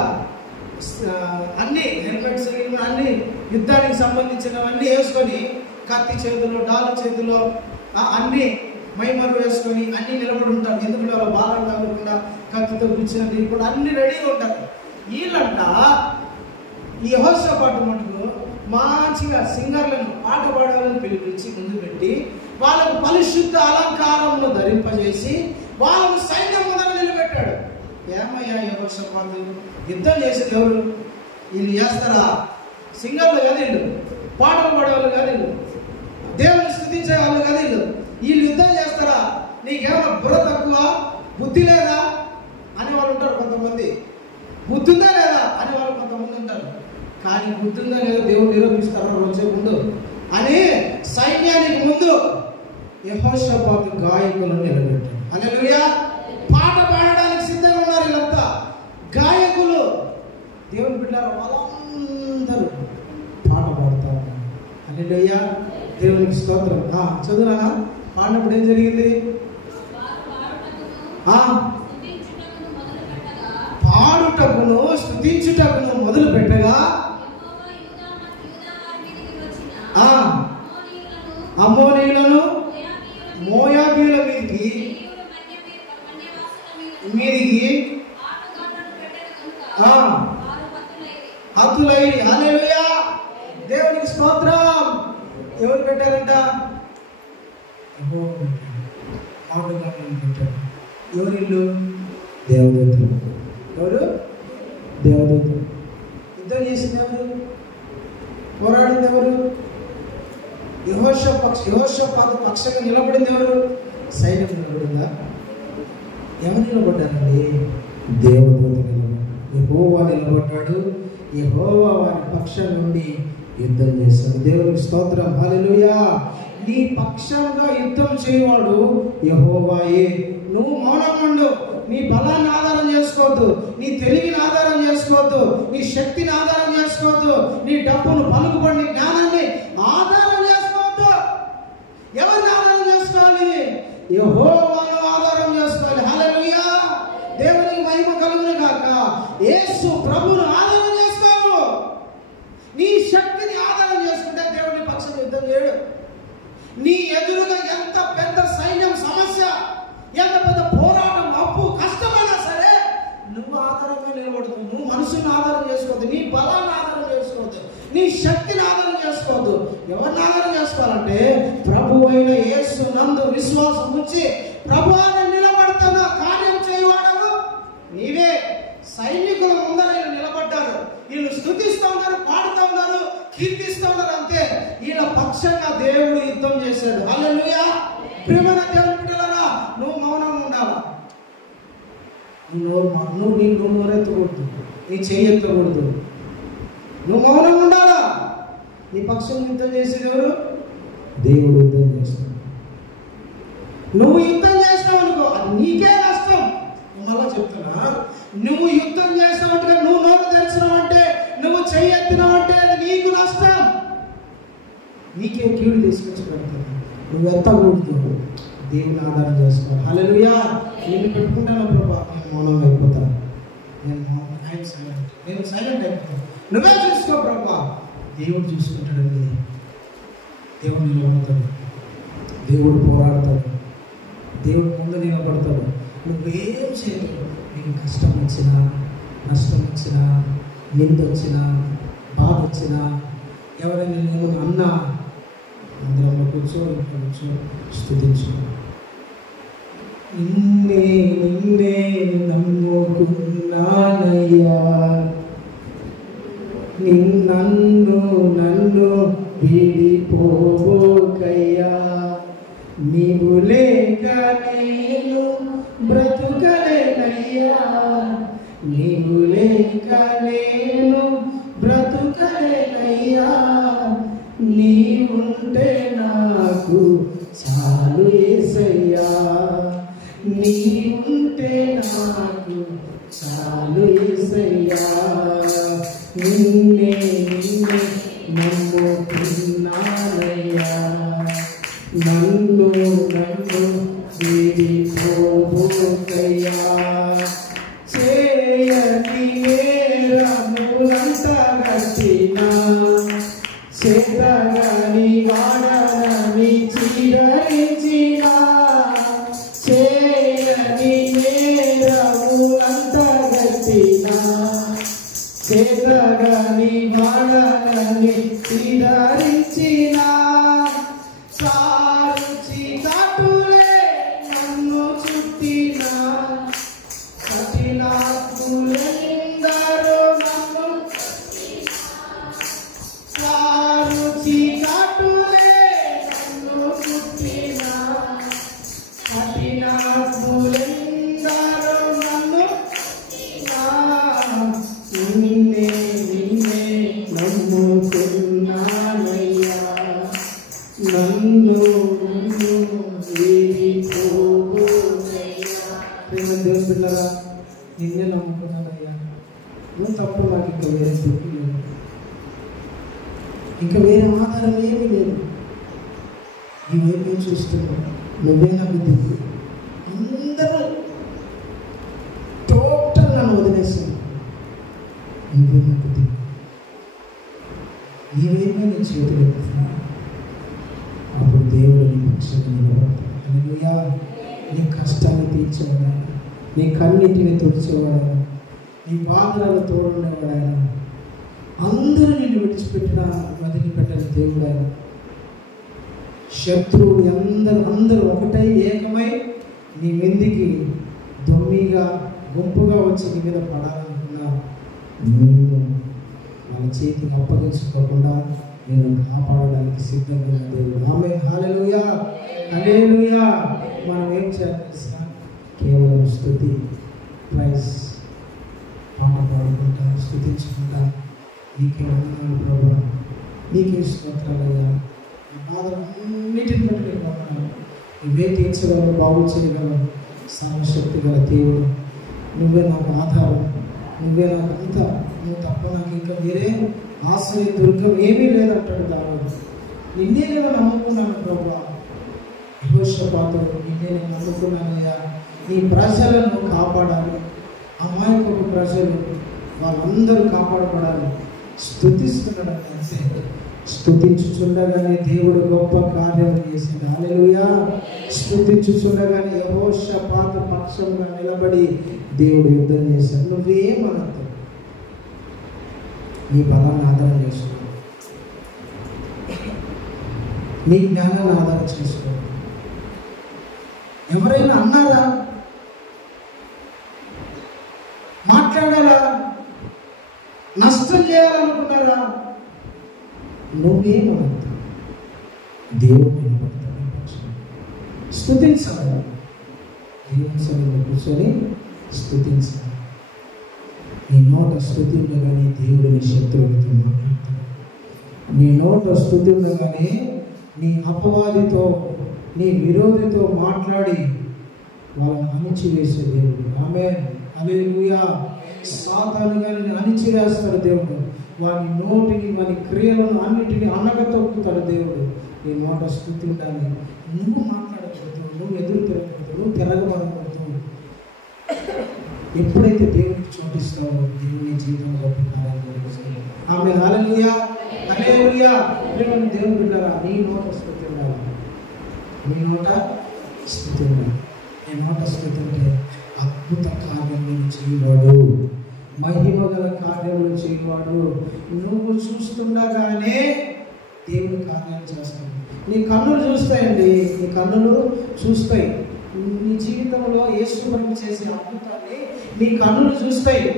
అన్ని హెల్మెట్స్ అన్ని యుద్ధానికి సంబంధించినవన్నీ వేసుకొని, కత్తి చేతిలో, డాలు చేతిలో అన్ని మైమరు వేసుకొని అన్ని నిలబడి ఉంటారు. ఎందుకంటే వాళ్ళ బాధలు కాకుండా కత్తితో కూర్చుని ఇప్పుడు అన్ని రెడీగా ఉంటారు. వీళ్ళంట ఈ యెహోషాపాతు మటుకు మంచిగా సింగర్లను, పాట పాడాలని పిలిపించి ముందు పెట్టి వాళ్ళకు పరిశుద్ధ అలంకారమును ధరింపజేసి వాళ్ళను సైన్యం ముందర నిలబెట్టాడు. ఏమయ్యా యెహోషాపాతు, యుద్ధం చేసే దేవుడు వీళ్ళు చేస్తారా? సింగర్లు కాదు వీళ్ళు, పాటలు పాడేవాళ్ళు కాదు వీళ్ళు, దేవుని స్తుతించే వాళ్ళు కాదు వీళ్ళు. వీళ్ళు యుద్ధం చేస్తారా? నీకేమన్నా బుర్ర తక్కువ, బుద్ధి లేదా అని వాళ్ళు ఉంటారు కొంతమంది. బుద్ధి ఉందా లేదా అని వాళ్ళు కొంతమంది ఉంటారు. కానీ బుద్ధి ఉందా లేదా దేవుడు నిరూపిస్తారు వచ్చే ముందు అని సైన్యానికి ముందు యెహోషాపాతు గాయకులను నిలబెట్టాడు. హల్లెలూయా. పాట పాడడానికి సిద్ధంగా ఉన్నారు వీళ్ళంతా గాయకులు. దేవుని బిడ్డలారా, వాళ్ళందరూ పాట పాడుతూ ఉన్నారు. హల్లెలూయా, దేవునికి స్తోత్రం. చదువునా పాడినప్పుడు ఏం జరిగింది? పాడుటకును స్తుతించుటకును మొదలు పెట్టగా అమ్మోనీయులను మోయాబీయుల మీదికి హతులై. హల్లెలూయా, దేవునికి స్తోత్రం. ఎవరు పెట్టారంట? పెట్టారు. ఎవరు ఇల్లు? దేవదూతలు. ఎవరు? దేవదూతలు. యుద్ధం చేసింది ఎవరు? పోరాడింది ఎవరు? యెహోషాపాతు పక్షంగా నిలబడింది ఎవరు? సైన్యం నిలబడిందా? ఎవరు నిలబడ్డారండి? దేవదూత నిలబడ్డాడు. యెహోవా నిలబడ్డాడు. యెహోవా వారి పక్షం నుండి యుద్ధం చేశాడు. దేవునికి స్తోత్రం. హల్లెలూయా. నీ పక్షంగా యుద్ధం చేయవాడు యెహోవాయే. నువ్వు మౌనంగా ఉండు. నీ బలాన్ని ఆధారం చేసుకోవద్దు, నీ తెలివిని ఆధారం చేసుకోవద్దు, నీ శక్తిని ఆధారం చేసుకోవద్దు, నీ డబ్బును, పలుకుబడిని, జ్ఞానాన్ని ఆధారం చేసుకోవద్దు. ఎవరిని ఆధారం చేసుకోవాలి? యెహోవాను ఆధారం చేసుకోవాలి. హల్లెలూయా, దేవునికి మహిమ కలుగును గాక. యేసు ప్రభువును ఆధారం చేసుకోవు. నీ శక్తిని ఆధారం చేసుకుంటే దేవుని పక్షం యుద్ధం చేయడు. నీ ఎదురుగా ఎంత పెద్ద సైన్యం, సమస్య, ఎంత పెద్ద పోరాటం, అప్పు, కష్టమైనా సరే నువ్వు ఆధారంగా నిలబడదు. నువ్వు మనసుని ఆధారం చేసుకోవద్దు, నీ బలాన్ని ఆధారం చేసుకోవద్దు, నీ శక్తిని ఆధారం చేసుకోవద్దు. ఎవరిని ఆధారం చేసుకోవాలంటే ప్రభు అయిన యేసు నందు విశ్వాసం ఉంచి ప్రభువుని నిలబడుతున్న కార్యం చేయవాడవు నీవే. సైనికుల ముందర నిలబడ్డారు. వీళ్ళు స్తుతిస్తూ ఉన్నారు, పాడుతూ ఉన్నారు, కీర్తిస్తూ ఉన్నారు. అంతే, వీళ్ళ పక్షంగా దేవుడు యుద్ధం చేశాడు. హల్లెలూయా. ప్రియమైన దేవుని బిడ్డలారా, నువ్వు మౌనంగా ఉండాలా. నువ్వు నీ నోరెత్తకూడదు, నీ చెయ్యి ఎత్తకూడదు. నువ్వు మౌనంగా ఉండాలా. నీ పక్షం యుద్ధం చేసేది ఎవరు? దేవుడు యుద్ధం చేస్తాడు. నువ్వు యుద్ధం చేస్తావు అనుకో, అది నీకే నష్టం. మళ్ళా చెప్తున్నా, నువ్వు యుద్ధం చేస్తావంటే, నువ్వు నోరు తెరిచినావు అంటే, నువ్వు చెయ్యి ఎత్తినావు అంటే అది నీకు నష్టం. నీకే కీడు తీసుకొచ్చి పెడతాను. నువ్వు ఎత్తకూడదు, దేవుని ఆధారం చేసుకోవాలి. హల్లెలూయా. నేను పెట్టుకుంటాను ప్రభా, నేను మౌనంగా అయిపోతాను, నేను సైలెంట్ అయిపోతాను. నువ్వే చూసుకో ప్రభా. దేవుడు చూసుకుంటాడండి. దేవుడు నిలబడతాడు, దేవుడు పోరాడతాడు, దేవుడు ముందు నిలబడతాడు. నువ్వేం చేయలేవు. నీకు కష్టం వచ్చినా, నష్టం వచ్చినా, నింద వచ్చినా, బాధ వచ్చినా, ఎవరైనా నేను అన్నా, అందరంలో కూర్చో స్తుతించు. నిన్నే నిన్నే నమ్ముకున్నానయ్యా, నన్ను విడిపోకయ్యా. నీవు లేక నేను బ్రతుకలేనయ్యా, నీవు లేక నేను బ్రతుకలేనయ్యా. నీవుంటే నాకు చాలు యేసయ్యా, నీవుంటే నాకు చాలు యేసయ్యా. నిన్నే నమ్ముకున్నానయ్యా, నన్ను విడిపోకయ్యా. చేయని నేరములంత గట్టినా, చేతగాని వాడని చిరరించినా, చేయని నేరములంత గట్టినా, చేతగాని వాడని చిరరించినా. సారుచి కాటులే నన్ను చుట్టినా, కఠినాత్ములెందరో నన్ను, సారుచి కాటులే నన్ను చుట్టినా, కఠినాత్ములెందరో నన్ను. నిన్నే నిన్నే నమ్ముకున్నానయ్యా, నన్ను విడిపోకయ్యా. దేవుని పిల్లరా, నిన్నే నమ్ముకున్నానయ్యా. నువ్వు తప్ప నాకు ఇంకా వేరే దుఃఖం లేదు, ఇంకా వేరే ఆధారం ఏమీ లేదు. నువ్వేమీ చూస్తున్నావు, నువ్వే నాకు దిక్కు. అందరూ టోటల్ నన్ను వదిలేస్తాను, నువ్వే నాకు దిక్కు. నీవేమో నీ చేతులు ఎత్తుతున్నా, అప్పుడు దేవుడు నీ పక్షాన్ని నిలబడతాడు. హల్లెలూయా. నీ కష్టాన్ని తీర్చేవాడు, నీ కన్నిటిని తుడిచేవాడు, నీ బాధలను తోడుండేవాడు. అందరూ నిన్ను విడిచిపెట్టినా వదిలిపెట్టని దేవుడు ఆయన. శత్రువులు అందరూ ఒకటై ఏకమై నీ మీదికి దొమ్మిగా గుంపుగా వచ్చి నీ మీద పడాలనుకున్నా, నేను వాళ్ళ చేతికి అప్పగించుకోకుండా నేను కాపాడడానికి సిద్ధంగా దేవుడు. ఆమేన్. హల్లెలూయా, హల్లెలూయా. మనం ఏం చేయాలి తెలుసా? కేవలం స్తుతి, ప్రైజ్, పాట పాడుకుంటా, స్తుతించుకుంటా, నీకే వందనాలు ప్రభువా, నీకే స్తోత్రాలయ్యా, బాధలన్నిటిని బట్టి నేను వందనాలు. నువ్వే తీర్చగలవు, బాగు చేయగలవు. సర్వశక్తి గల దేవుడు, నువ్వే నాకు ఆధారం, నువ్వే నాకు అంతా, నువ్వు తప్ప నాకు ఇంకా వేరే ఆశ్రయ దుర్గం ఏమీ లేదంటాడు దావీదు. నిన్నే నేను నమ్ముకున్నాను ప్రభువా. యెహోషాపాతు, నిన్నే నేను నమ్ముకున్నానయ్యా. నీ ప్రజలను కాపాడాలి, అమాయకపు ప్రజలు వాళ్ళందరూ కాపాడబడాలి. స్తుతిస్తున్నాడు అంతే. స్తుతించుచుండగానే దేవుడు గొప్ప కార్యం చేసింది. హల్లెలూయా. స్తుతించుచుండగానే యెహోషాపాతు పక్షంగా నిలబడి దేవుడు యుద్ధం చేశాడు. నువ్వేమనద్దు, నీ బలాన్ని ఆధారం చేసుకో, నీ జ్ఞానాన్ని ఆధారం చేసుకో. ఎవరైనా అన్నారా, మాట్లాడారా, నష్టం చేయాలనుకున్నారా, నువ్వేమనద్దు, దేవుడు నిలబడతాడు. స్తుతించాలి, దేవుని సన్నిధిలో కూర్చొని స్తుతించాలి. నీ నోట స్తుతి ఉండగానే దేవుడు నీ శత్రువులతో మాట్లాడతాడు. నీ నోట స్తుతి ఉండగానే నీ అపవాదితో, నీ విరోధితో మాట్లాడి వాళ్ళని అణిచివేసే దేవుడు. ఆమేన్. హల్లెలూయా. సాతాను గాని అణిచివేస్తాడు దేవుడు. వాని నోటిని, వాని క్రియలను అన్నిటిని అణగతొక్కుతాడు దేవుడు. నీ నోట స్తుతి ఉండాలి. నువ్వు మాట్లాడకూడదు, నువ్వు ఎదురు తిరగకూడదు, నువ్వు తిరగబడకూడదు. ఎప్పుడైతే దేవుడికి చోటిస్తావో దేవుని జీవితం గొప్ప కార్యాలు జరుగుతాయి. ఆమేన్. హల్లెలూయా. హల్లెలూయా. ప్రియమైన దేవుని బిడ్డలారా, నీ నోట స్తుతి ఉండాలి, నీ నోట స్తుతి ఉండాలి. నీ నోట స్తుతి ఉంటే అద్భుత కార్యములను చేయవాడు, మహిమ గల కార్యములు చేయవాడు. నువ్వు చూస్తుండగానే దేవుని కార్యాలు చేస్తాడు. నీ కన్నులు చూస్తాయండి, నీ కన్నులు చూస్తాయి. నీ జీవితంలో యేసు ప్రభు చేసే అద్భుతాన్ని నీ కన్నులు చూస్తాయి.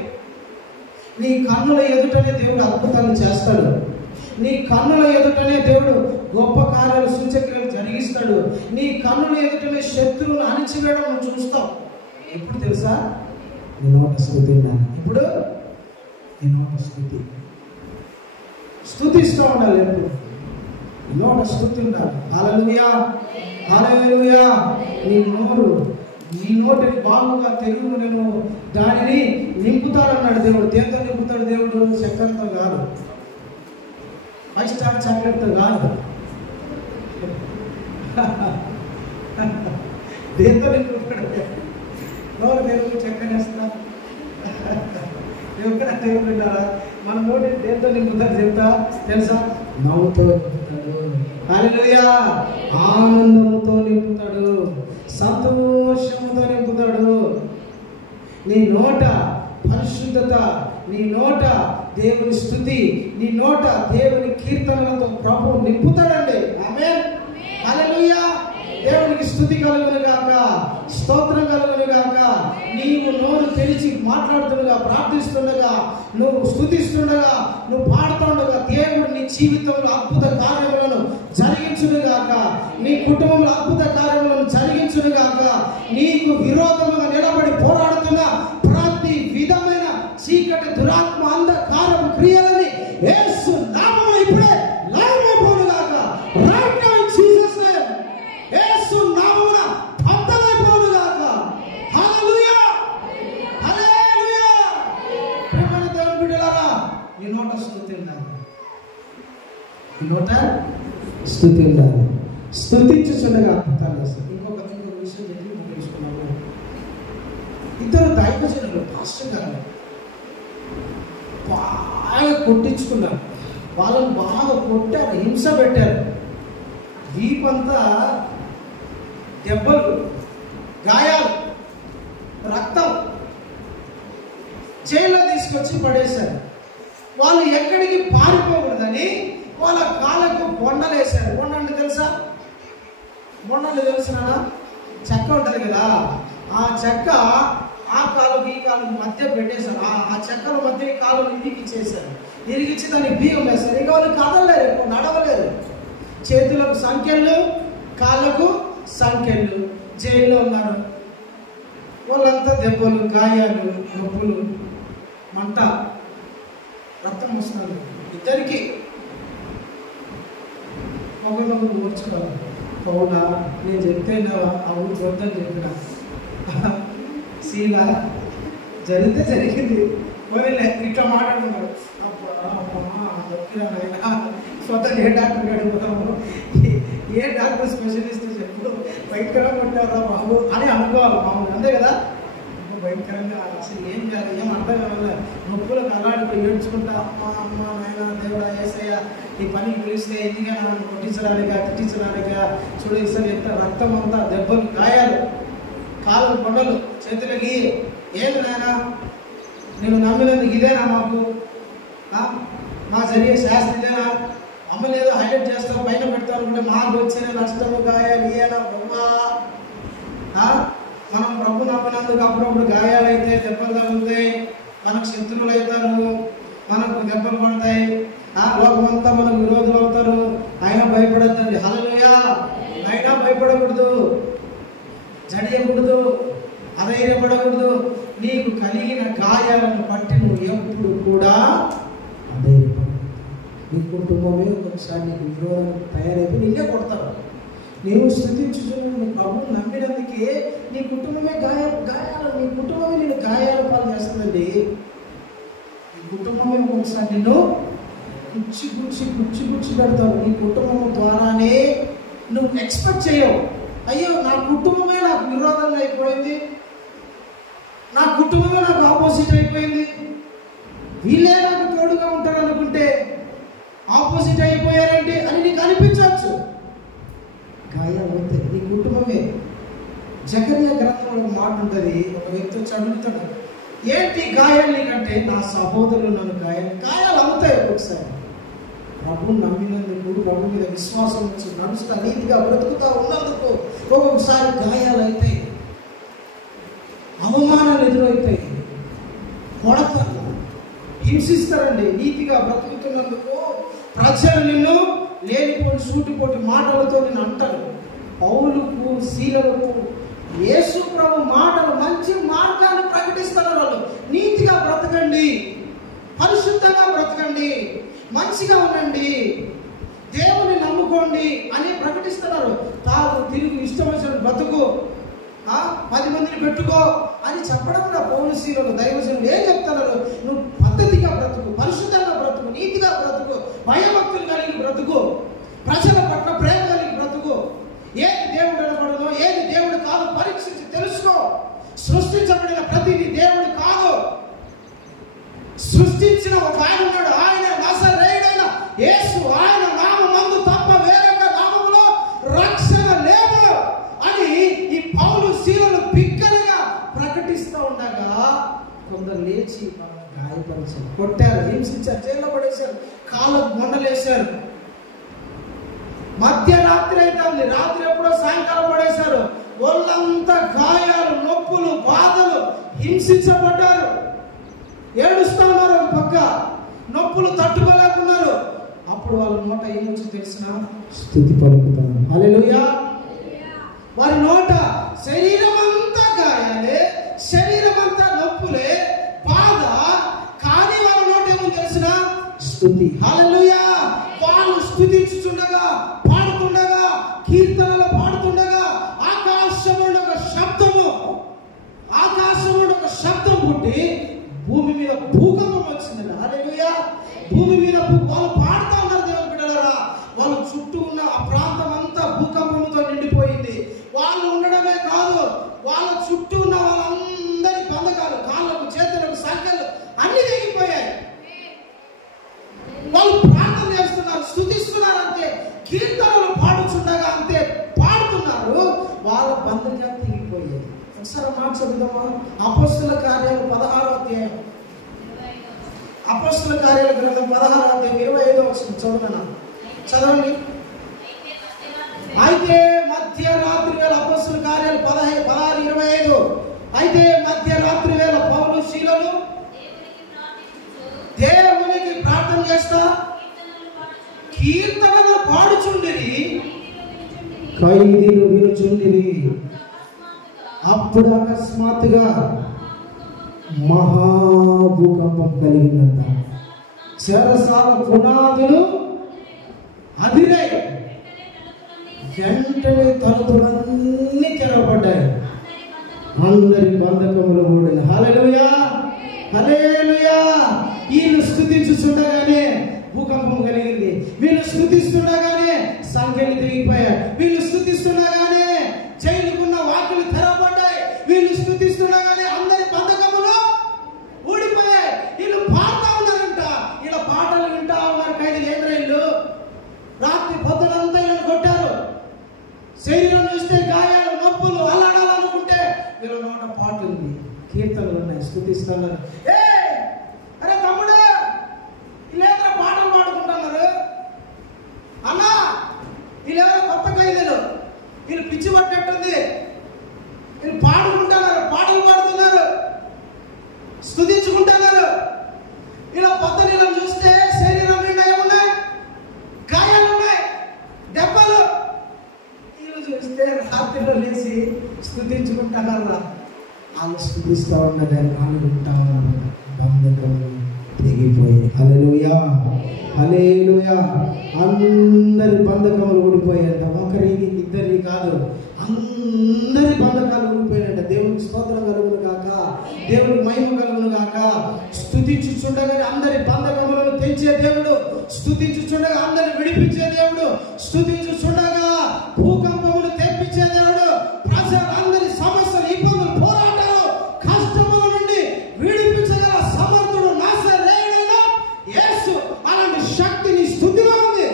నీ కన్నుల ఎదుటనే దేవుడు అద్భుతాలు చేస్తాడు. నీ కన్నుల ఎదుటనే దేవుడు గొప్ప కార్యాలు, సూచక్రియలు జరిగిస్తాడు. నీ కన్నుల ఎదుటనే శత్రువును అణిచివేయడం నువ్వు చూస్తావు. ఎప్పుడు తెలుసా? నీ నోట స్తుతి ఉండాలి. ఇప్పుడు నీ నోట స్తుతి, స్తుతిస్తూ ఉండాలి. ఎప్పుడు నీ నోట స్తుతి ఉండాలి. హల్లెలూయా. హల్లెలూయా. నీ నోరు, నీ నోటిని బాగుగా తెలుగు నేను దానిని నింపుతాడన్నాడు దేవుడు. దేంతో నింపుతాడు దేవుడు? చక్కెరతో కాదు, 5 స్టార్ చాక్లెట్తో కాదు. దేంతో నింపుతాడు? నోరు తెలుగు చక్కెరేస్తా. ఎవరైనా దేవుడు ఉంటారా? మన నోటిని దేంతో నింపుతాడు చెప్తా తెలుసా? నవ్వుతో నింపుతాడు. హల్లెలూయా. ఆనందముతో నింపుతాడు, సంతోషముతో నింపుతాడు. నీ నోట పరిశుద్ధత, నీ నోట దేవుని స్తుతి, నీ నోట దేవుని కీర్తనలతో ప్రభువు నింపుతాడండి. ఆమేన్. హల్లెలూయా. దేవునికి స్తుతి కలుగును గాక, స్తోత్రం కలుగును గాక. నీవు నోరు తెరిచి మాట్లాడుతుండగా, ప్రార్థిస్తుండగా, నువ్వు స్తుతిస్తుండగా, నువ్వు పాడుతుండగా దేవుడు నీ జీవితంలో అద్భుత కార్యములను జరిగించును గాక. నీ కుటుంబంలో అద్భుత కార్యములను జరిగించును గాక. నీకు విరోధముగా నిలబడి పోరాడుతున్న ప్రతి విధమైన చీకటి, దురాత్మ, అంధకారపు క్రియలని యేసు నామములో ఇప్పుడే లయమైపోను గాక. Right now in Jesus name. యేసు నామమున బద్దలైపోను గాక. హల్లెలూయా. హల్లెలూయా. ప్రియమైన దేవుని బిడ్డలారా, నీ నోట స్తుతి ఉండాలి, నీ నోట స్తుతి ఉండాలి. స్తుతించుచుండగా అద్భుతాలు చేస్తాడు. ఇంకొక విషయం చెప్పి ముగించుకున్నాము. ఇద్దరు దైవజనులు, పాస్టర్ గారు బాగా కొట్టించుకున్నారు. వాళ్ళని బాగా కొట్టారు, హింస పెట్టారు. వీపంతా దెబ్బలు, గాయాలు, రక్తం, జైల్లో తీసుకొచ్చి పడేశారు. వాళ్ళు ఎక్కడికి పారిపోకూడదని వాళ్ళ కాళ్ళకు బొండలు వేశారు. బొండండి తెలుసా? బొండలు తెలిసినా? చెక్క ఉంటుంది కదా, ఆ చెక్క ఆ కాలుకి ఈ కాలు మధ్య పెట్టేశారు. ఆ చెక్కల మధ్య ఈ కాలు ఇరిగిచ్చేశారు. ఇరిగిచ్చి దానికి బియ్యం వేస్తారు. ఇంకా వాళ్ళు కదలలేరు, ఎక్కువ నడవలేరు. చేతులకు సంఖ్యలు, కాళ్ళకు సంఖ్యలు. జైల్లో ఉన్నారు. వాళ్ళంతా దెబ్బలు, గాయాలు, నొప్పులు, మంట, రక్తం వస్తున్నారు ఇద్దరికి. ఒకరినొకరు కూర్చున్నారు. అవునా, నేను చెప్తే అవును చూద్దని చెప్పిన సీలా జరిగితే జరిగింది. పోనీ ఇట్లా మాట్లాడుతున్నాడు. స్వతः ఏ డాక్టర్ అడుగుతాము, ఏ డాక్టర్ స్పెషలిస్ట్ చెప్పు, భయంకరంగా కొట్టారా బాబు అని అనుకోవాలి మామూలు, అంతే కదా. భయంకరంగా అసలు ఏం చేయాలి, ఏం అర్థం కావాలి, నొప్పులకు అలాంటి ఏడ్చుకుంటా అమ్మ అమ్మ నాయన దేవుడా ఏసయ్య ఈ పనికి పిలిస్తే ఎందుకైనా నన్ను కొట్టించడానికా తిట్టించడానికా, చూడు ఇసలు ఎంత రక్తం అంతా, దెబ్బలు గాయాలు, కాళ్ళు కొండలు చేతులకి, ఏది నాయన నేను నమ్మినందుకు ఇదేనా మాకు, మా జరిగే శాస్త్రం ఇదేనా, అమ్మని ఏదో హైలైట్ చేస్తాం పైన పెడతాం అనుకుంటే మాకు వచ్చిన నష్టము గాయాలు ఏనా బొమ్మా. మనం ప్రభు నమ్మినందుకు అప్పుడప్పుడు గాయాలైతే దెబ్బలు తగులుతాయి, మనకు శత్రువులు అవుతారు, మనకు దెబ్బలు పడతాయి, లోకమంతా మనకు విరోధులు అవుతారు. అయినా భయపడద్దండి. హల్లెలూయా. అయినా భయపడకూడదు, జడియకూడదు, అధైర్యపడకూడదు. నీకు కలిగిన గాయాలను బట్టి నువ్వు ఎప్పుడు కూడా అధైర్యపడకూడదు. నీ కుటుంబమే ఒకసారి నీకు విరోధం తయారైతే నిన్నే కొడతారు. నీవు స్థుతించుచున్న నీ ప్రభువు నమ్మినందుకే నీ కుటుంబమే గాయాలు నీ కుటుంబమే నేను గాయాల పాలు చేస్తుందండి. నీ కుటుంబమే ఒకసారి నిన్ను గుచ్చి పెడతావు. నీ కుటుంబం ద్వారానే నువ్వు ఎక్స్పెక్ట్ చేయవు, అయ్యో నా కుటుంబమే నాకు విరోధంగా అయిపోయింది, నా కుటుంబమే నాకు ఆపోజిట్ అయిపోయింది, వీళ్ళే నాకు తోడుగా ఉంటారు అనుకుంటే ఆపోజిట్ అయిపోయారంటే అని నీకు అనిపించవచ్చు. గాయాలు అవుతాయి, నీ కుటుంబమే. జకర్యా గ్రంథంలో ఒక మాట ఉంటుంది, ఒక వ్యక్తి వచ్చి అడుగుతాడు, ఏంటి గాయాలు నీకంటే, నా సహోదరులు నన్ను గాయాలు అవుతాయి. ఒకసారి ప్రభు నమ్మినందుకు, ప్రభు మీద విశ్వాసం వచ్చి నడుస్తా నీతిగా బ్రతుకుతా ఉన్నందుకు ఒక్కొక్కసారి గాయాలు అవుతాయి, అవమానాలు ఎదురవుతాయి, కొడతారు, హింసిస్తారండి. నీతిగా బ్రతుకుతున్నందుకు ప్రజలు నిన్ను లేనిపోని సూటిపోటి మాటలతో నేను అంటారు. పౌలుకు శీలకు యేసు ప్రభు మాటలు, మంచి మార్గాన్ని ప్రకటిస్తున్నారు. వాళ్ళు నీతిగా బ్రతకండి, పరిశుద్ధంగా బ్రతకండి, మంచిగా ఉండండి, దేవుని నమ్ముకోండి అని ప్రకటిస్తున్నారు. తాను తిరిగి ఇష్టం వచ్చిన బ్రతుకు, 10 మందిని పెట్టుకో అని చెప్పడం కూడా పౌలు శీలకు దైవజనులు ఏం చెప్తున్నారు, నువ్వు పద్ధతిగా బ్రతుకు, పరిశుద్ధంగా బ్రతుకు, నీతిగా బ్రతుకు, భయభక్తులు కలిగి బ్రతుకు, ప్రజల పట్ల ప్రేమ కలిగి బ్రతుకు, ఏది దేవుడు అనబడదో ఏది దేవుడు కాదు పరీక్షించి తెలుసుకో. సృష్టించబడిన ప్రతిదీ దేవుడు కాదు, సృష్టించిన ఒక ఆయన ఉన్నాడు, ఆయన నజరేయుడైన యేసు, ఆయన నామమందు తప్ప వేరొక నామములో రక్షణ లేదు అని ఈ పౌలు శీలను బిగ్గరగా ప్రకటిస్తూ ఉండగా కొందరు లేచి గాయపరిచారు, కొట్టారు, హింసించారు, జైల్లో పడేశారు, కాళ్ళకు మొండలేశారు. మధ్యరాత్రి అయితే రాత్రి ఎప్పుడో సాయంకాలం పడేశారు. ఒళ్ళంతా గాయాలు, నొప్పులు, బాధలు, హింసించబడ్డారు, ఏడుస్తా ఉన్నారు. ఒక పక్క నొప్పులు తట్టుకోలేకున్నారు. అప్పుడు వాళ్ళ నోట ఏమొచ్చి తెలిసిన స్తుతి పలుకుతారు. హల్లెలూయా. వారి నోట శరీరం అంతా గాయాలే, శరీరం అంతా నొప్పులే, బాధ, కానీ వాళ్ళ నోట ఏమో తెలిసిన స్తుతి. హల్లెలూయా. వాళ్ళు స్తుతించుచుండగా, పాడుతుండగా, కీర్తనలు పాడుతుండగా ఆకాశంలో ఒక శబ్దం పుట్టి భూమి మీద భూకంపం వచ్చిందండి. హల్లెలూయా. భూమి మీద వాళ్ళు పాడుతూ ఉన్నారు దేవుని బిడ్డలారా. వాళ్ళ చుట్టూ ఉన్న ఆ ప్రాంతం అంతా భూకంపంతో నిండిపోయింది. వాళ్ళు ఉండడమే కాదు, వాళ్ళ చుట్టూ ఉన్న వాళ్ళందరి బంధకాలు, కాళ్ళకు, చేతులకు, సంఖ్యలు అన్ని తెగిపోయాయి. వాళ్ళు ప్రార్థన చేస్తున్నారు, స్తుతిస్తున్నారు, అంతే, కీర్తనలు పాడుచుండగా అంతే పాడుతున్నారు, వాళ్ళ బంధకాలు తెగిపోయాయి. ఒకసారి మాట చదువుదామా? అపోస్తల కార్యాలు 16వ అధ్యాయం, అపోస్తల కార్యాల గ్రంథం 16వ అధ్యాయం 25వ వచనం చదవండి. అయితే మధ్యరాత్రి వేళ, అపోస్తల కార్యాలు 16:25, అయితే మధ్యరాత్రి వేళ పౌలు శీలలు దేవునికి ప్రార్థన చేస్తా కీర్తనలు పాడుచుండిరి, ఖైదీలు వినుచుండిరి. అప్పుడు అకస్మాత్తుగా మహాభూకంపం కలిగిందంట. చెరసాల పునాదులు అదిరాయి. వెంటనే తలుపులన్నీ తెరవబడ్డాయి. అందరి బంధకములు ఊడిన. హల్లెలూయా, హల్లెలూయా. వీళ్ళు స్తుతించుచుండగానే భూకంపం కలిగింది. వీళ్ళు స్తుతిస్తుండగానే సంఖ్యలు తిరిగిపోయాయి. వీళ్ళు స్తుతిస్తుండగానే జైలుకున్న వాకిలు తెరవబడ్డాయి. వీళ్ళు స్తుతిస్తుండగానే అందరి బంధకములు ఊడిపోయాయి. వీళ్ళు పాడుతూ ఉన్నారంట. వీళ్ళ పాటలు వింటా ఉన్నారు. ఖైదీలు ఏమైనా రాత్రి పొద్దునంతా వీళ్ళని కొట్టారు. శరీరం చూస్తే గాయాలు, నొప్పులు, అల్లాడాలనుకుంటే వీళ్ళ నోట పాట ఉంది, కీర్తనలు ఉన్నాయి, స్తుతిస్తున్నారు. అరే తమ్ముడు, వీళ్ళేదో పాటలు పాడుకుంటున్నారు అన్నా. వీళ్ళెవరో కొత్త ఖైదీలు, వీళ్ళు పిచ్చి పట్టినట్టుంది. వీళ్ళు పాడుకుంటున్నారు, పాటలు పాడుతున్నారు, స్తుతించుకుంటున్నారు. ఇలా పొద్దున చూస్తే శరీరం నిండా ఏమున్నాయి? గాయాలు ఉన్నాయి, దెబ్బలు. వీళ్ళు చూస్తే రాత్రిలో లేచి స్తుతించుకుంటున్నారా? వాళ్ళు స్తుతిస్తూ ఉండగానే వాళ్ళు వింటా ఉన్నారు. బంధకము తెగిపోయి. హల్లెలూయా, హల్లెలూయా. అందరి బంధకములు ఊడిపోయాయంట. ఒకరికి ఇద్దరికి కాదు, అందరి బంధకాలు ఊడిపోయాయంట. దేవునికి స్తోత్రం కలుగును గాక, దేవునికి మహిమ కలుగును గాక. స్తుతించుచుండగా అందరి బంధకములను తెంచే దేవుడు, స్తుతించుచుండగా అందరిని విడిపించే దేవుడు, స్తుతించుచుండగా భూకంపములు తెప్పించే దేవుడు, ప్రజలందరి సమస్యలు, ఇబ్బందులు, పోరాటాలు, కష్టముల నుండి విడిపించగల సమర్థుడు నాజరేయుడైన యేసు. అలాంటి శక్తి నీ స్తుతిలో ఉంది,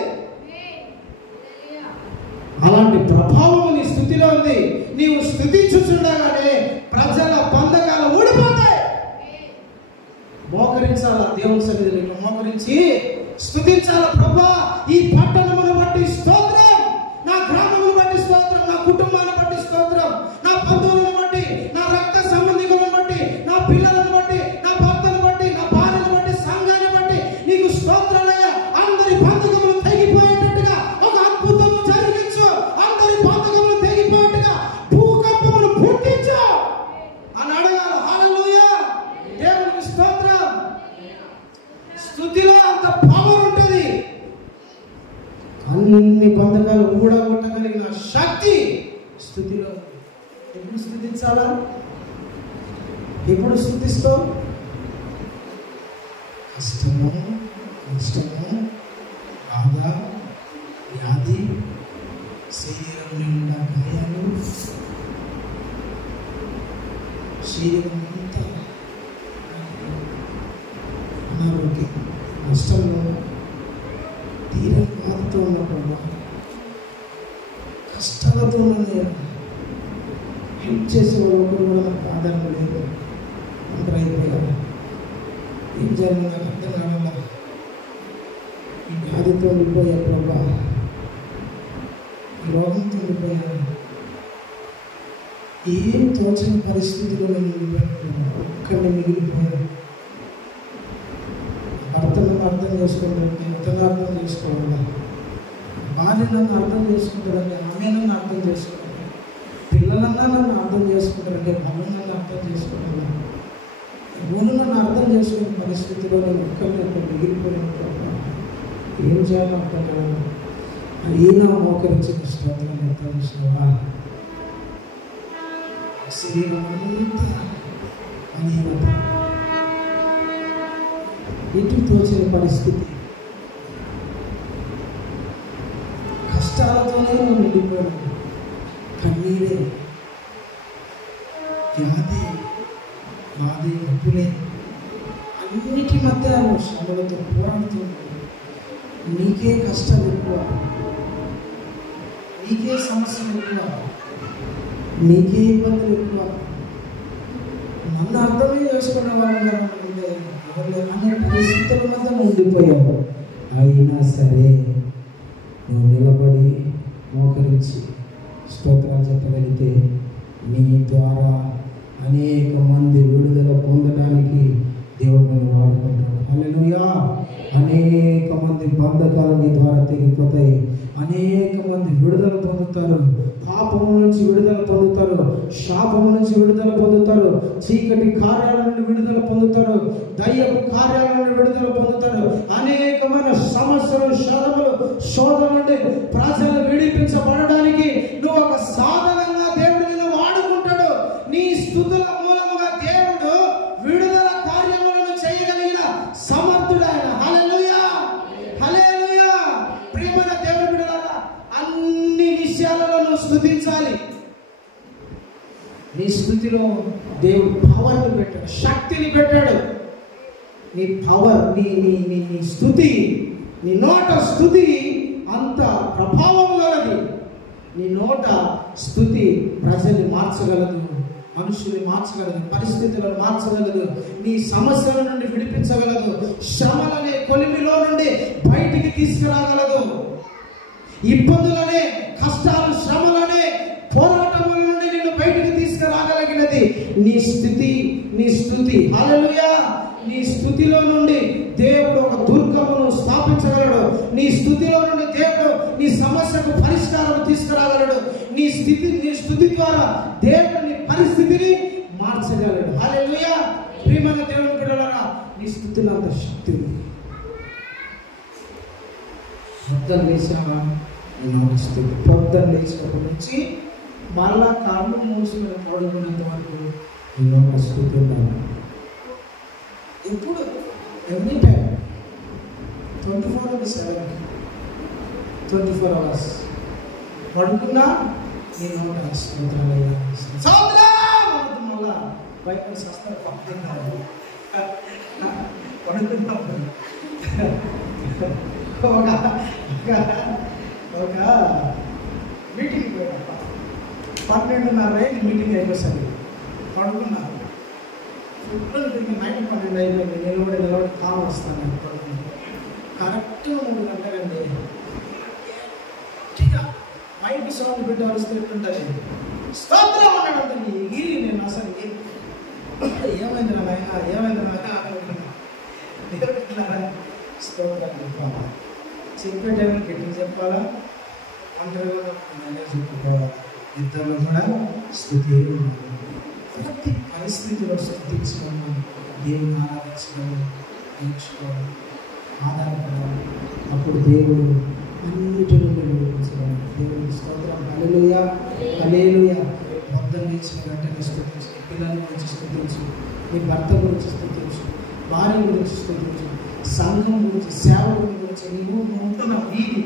అలాంటి ప్రభావం నీ స్తుతిలో ఉంది. నీవు స్తుతించుచుండగానే ప్రజల బంధకాలు ఊడిపోతాయి. మోకరించాలా దేవుని సన్నిధిలో, మోకరించి స్తుతించాలా. ప్రభా, ఈ పట్టణమును బట్టి స్తోత్రం, నా గ్రామమును బట్టి స్తోత్రం, నా కుటుంబాన్ని బట్టి స్తోత్రం, నా బంధువులను బట్టి, నా రక్త సంబంధికులను బట్టి, నా పిల్లలను బట్టి, నా భర్తను బట్టి, నా భార్యను బట్టి, సంఘాన్ని బట్టి నీకు స్తోత్రాలయ్యా. అందరి బంధకములు తెగిపోయేటట్టుగా ఒక అద్భుతము జరిగించు. అందరి బంధకములు తెగిపోయేట్టుగా భూకంపములు పుట్టించు అని అడగాలి. హల్లెలూయా, దేవునికి స్తోత్రం. స్తుతిలో అంత పవర్ ఉంటుంది. అన్ని బంధకాలు ఊడగొట్టగలిగిన శక్తి స్తుతిలో ఉంది. ఎప్పుడు స్తుతించాలా? ఎప్పుడు స్తుతిస్తావు? కష్టము, నష్టము, బాధ, వ్యాధి, శరీరం నిండా గాయాలు, శరీరం అంతా అనారోగ్యం, నష్టంలో, తీరం బాధతో ఉన్నప్పుడు, కష్టాలతో ఉన్నది. హెల్ప్ చేసే ఒకరు కూడా నాకు ఆధారం లేదు. అందరూ అయిపోయారు. ఏం చేయాలి నాకు అర్థం కావాలా? ఈ వ్యాధితో ఉండిపోయా ప్రభా, ఈ రోగంతో ఉండిపోయాను. ఏం తోచని పరిస్థితిలో నేను ఉండిపోయాను. ఒక్కడిని మిగిలిపోయాను. భర్తను అర్థం చేసుకోవడానికి, ఎంతగా అర్థం చేసుకోవాలా? భార్య నన్ను అర్థం చేసుకుంటారంటే, ఆమె నన్ను అర్థం చేసుకోవాలి. పిల్లలన్నా నన్ను అర్థం చేసుకుంటారంటే, భర్త నన్ను అర్థం చేసుకోవాలి. ఊరు నన్ను అర్థం చేసుకునే పరిస్థితిలో నేను ఒక్కరిని అక్కడ మిగిలిపోయినప్పుడు ఏం చేయాలో అర్థం కాదు. ఈయన మోకరించిన స్తోత్రం ఎంత చూసినా శరీరం అంతా అనిహీనత, ఇంటికి తోచిన పరిస్థితి, కష్టాలతోనే నిండిపోయాను. కన్నీరే, వ్యాధి, బాధ, నొప్పులే, అన్నిటి మధ్య శ్రమలతో పోరాడుతున్నాను. నీకే కష్టాలు ఎక్కువ, నీకే సమస్యలు ఎక్కువ, నీకే ఇబ్బందులు ఎక్కువ. నన్ను అర్థమే చేసుకునే వాళ్ళగా అనే పరిస్థితుల మధ్య ఉండిపోయావు. అయినా సరే నువ్వు నిలబడి మోకరించి స్తోత్రాలు చెప్పగలిగితే నీ ద్వారా అనేక మంది విడుదల పొందడానికి దేవుడు వాడుకుంటాడు. హల్లెలూయా. అనేక మంది బంధకాలు నీ ద్వారా తెగిపోతాయి. అనేక మంది విడుదల పొందుతారు, పాపం నుంచి విడుదల పొందుతారు, శాపము నుంచి విడుదల పొందుతారు, చీకటి కార్యాల నుండి విడుదల పొందుతారు, దయ్యపు కార్యాల నుండి విడుదల పొందుతారు. అనేకమైన సమస్యలు, శోధన నుండి ప్రజలు విడిపించబడడానికి నువ్వు ఒక సాధనంగా దేవుడు నిన్ను వాడుకుంటాడు. నీ స్తుతుల మూలముగా దేవుడు విడుదల కార్యములను చేయగలిగిన సమర్థుడు ఆయన. హల్లెలూయా, హల్లెలూయా. ప్రియమైన దేవుని బిడ్డలారా, అన్ని విషయాలలో నువ్వు స్తుతించాలి. నీ స్తుతిలో దేవుడు పవర్ని పెట్టాడు, శక్తిని పెట్టాడు. నీ పవర్, నీ స్తుతి, నీ నోట స్తుతి అంత ప్రభావం గలది. నీ నోట స్తుతి ప్రజల్ని మార్చగలదు, మనుషుల్ని మార్చగలదు, పరిస్థితులను మార్చగలదు, నీ సమస్యల నుండి విడిపించగలదు, శ్రమలనే కొలిమిలో నుండి బయటికి తీసుకురాగలదు, ఇబ్బందులనే, కష్టాలు, శ్రమలనే, పోరాటముల నుండి నిన్ను బయటికి తీసుకురాగలిగినది నీ స్థితి, నీ స్తుతి. హల్లెలూయా. నీ స్తుతిలో నుండి దేవుడు ఒక దుర్గమును స్థాపించగలడు. నీ స్తుతిలో నుండి దేవుడు నీ సమస్యకు పరిష్కారం తీసుకురాగలడు. నీ స్తుతి ద్వారా దేవుడు నీ పరిస్థితిని మార్చగలడు. హల్లెలూయా. ప్రియమైన దేవుని బిడ్డలారా, నీ స్తుతిలో అంత శక్తి ఉంది. పొద్దున్న లేచావా, నేను స్థితి పొద్దున్న లేచినప్పటి నుంచి మళ్ళా కళ్ళు మూసుకుని పడుకునేంత వరకు నేను స్థితి ఉన్నాను. ఎప్పుడు, ఎనీ టైం, 24/7, 24 hours పడుకున్నా నేను స్తోత్రాలయ్యా, మళ్ళా బయట సస్తారు పడుకున్నాను. ఒక మీటింగ్ పోయినా 12:30 మీటింగ్ అయిపోతుంది. పడుకున్నాను. నైట్ 12 అయిపోయింది. నిలబడి కాలు వస్తాను. పడుకున్నాను. కరెక్ట్ 3 గంటలండి. మైండ్ సౌండ్ పెట్టి అరుస్తుంటుంది. స్తోత్రం అన్నాడు. ఎగిరి నేను అసలు ఏమైంది నాయన, ఏమైంది నాయన స్తోత్రం చెప్పాలా, చెప్పే టైంలో గట్టిగా చెప్పాలా, ఒంటరిగా చెప్పుకోవాలా, ఇద్దరు కూడా స్థుతి. ప్రతి పరిస్థితిలో స్థుతించడం, దేవుని ఆరాధించడం నేర్చుకోవాలి, ఆధారపడాలి. అప్పుడు దేవుడు అన్నిటి నుండి విడిపించడం. దేవుడికి స్తోత్రం. హల్లెలూయా, హల్లెలూయా. పొద్దున్న లేచిన వెంటనే స్తుతించు, నీ పిల్లల గురించి స్తుతించు, నీ భర్త గురించి స్తుతించు, భార్య గురించి స్తుతించు, సంఘం గురించి, సేవకుల గురించి, నీవు ఉంటున్న వీధి,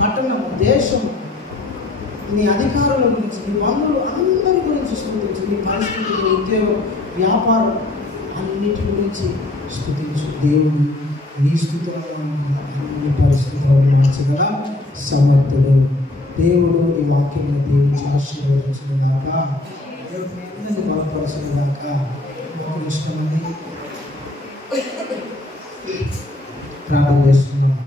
పట్టణం, దేశం, నీ అధికారుల గురించి, నీ బంధువులు అందరి గురించి స్తుతించు. నీ పరిస్థితులు, ఉద్యోగం, వ్యాపారం అన్నిటి గురించి స్తుతించు. దేవుడు నీ స్థితులలో అన్ని పరిస్థితులను మార్చగల సమర్థుడు. దేవుడు ఈ వాక్యాన్ని దీవించి ఆశీర్వదించుగాక, దేవుడు బలపరచుగాక. ఇష్టమని ప్రార్థన చేస్తున్నాను.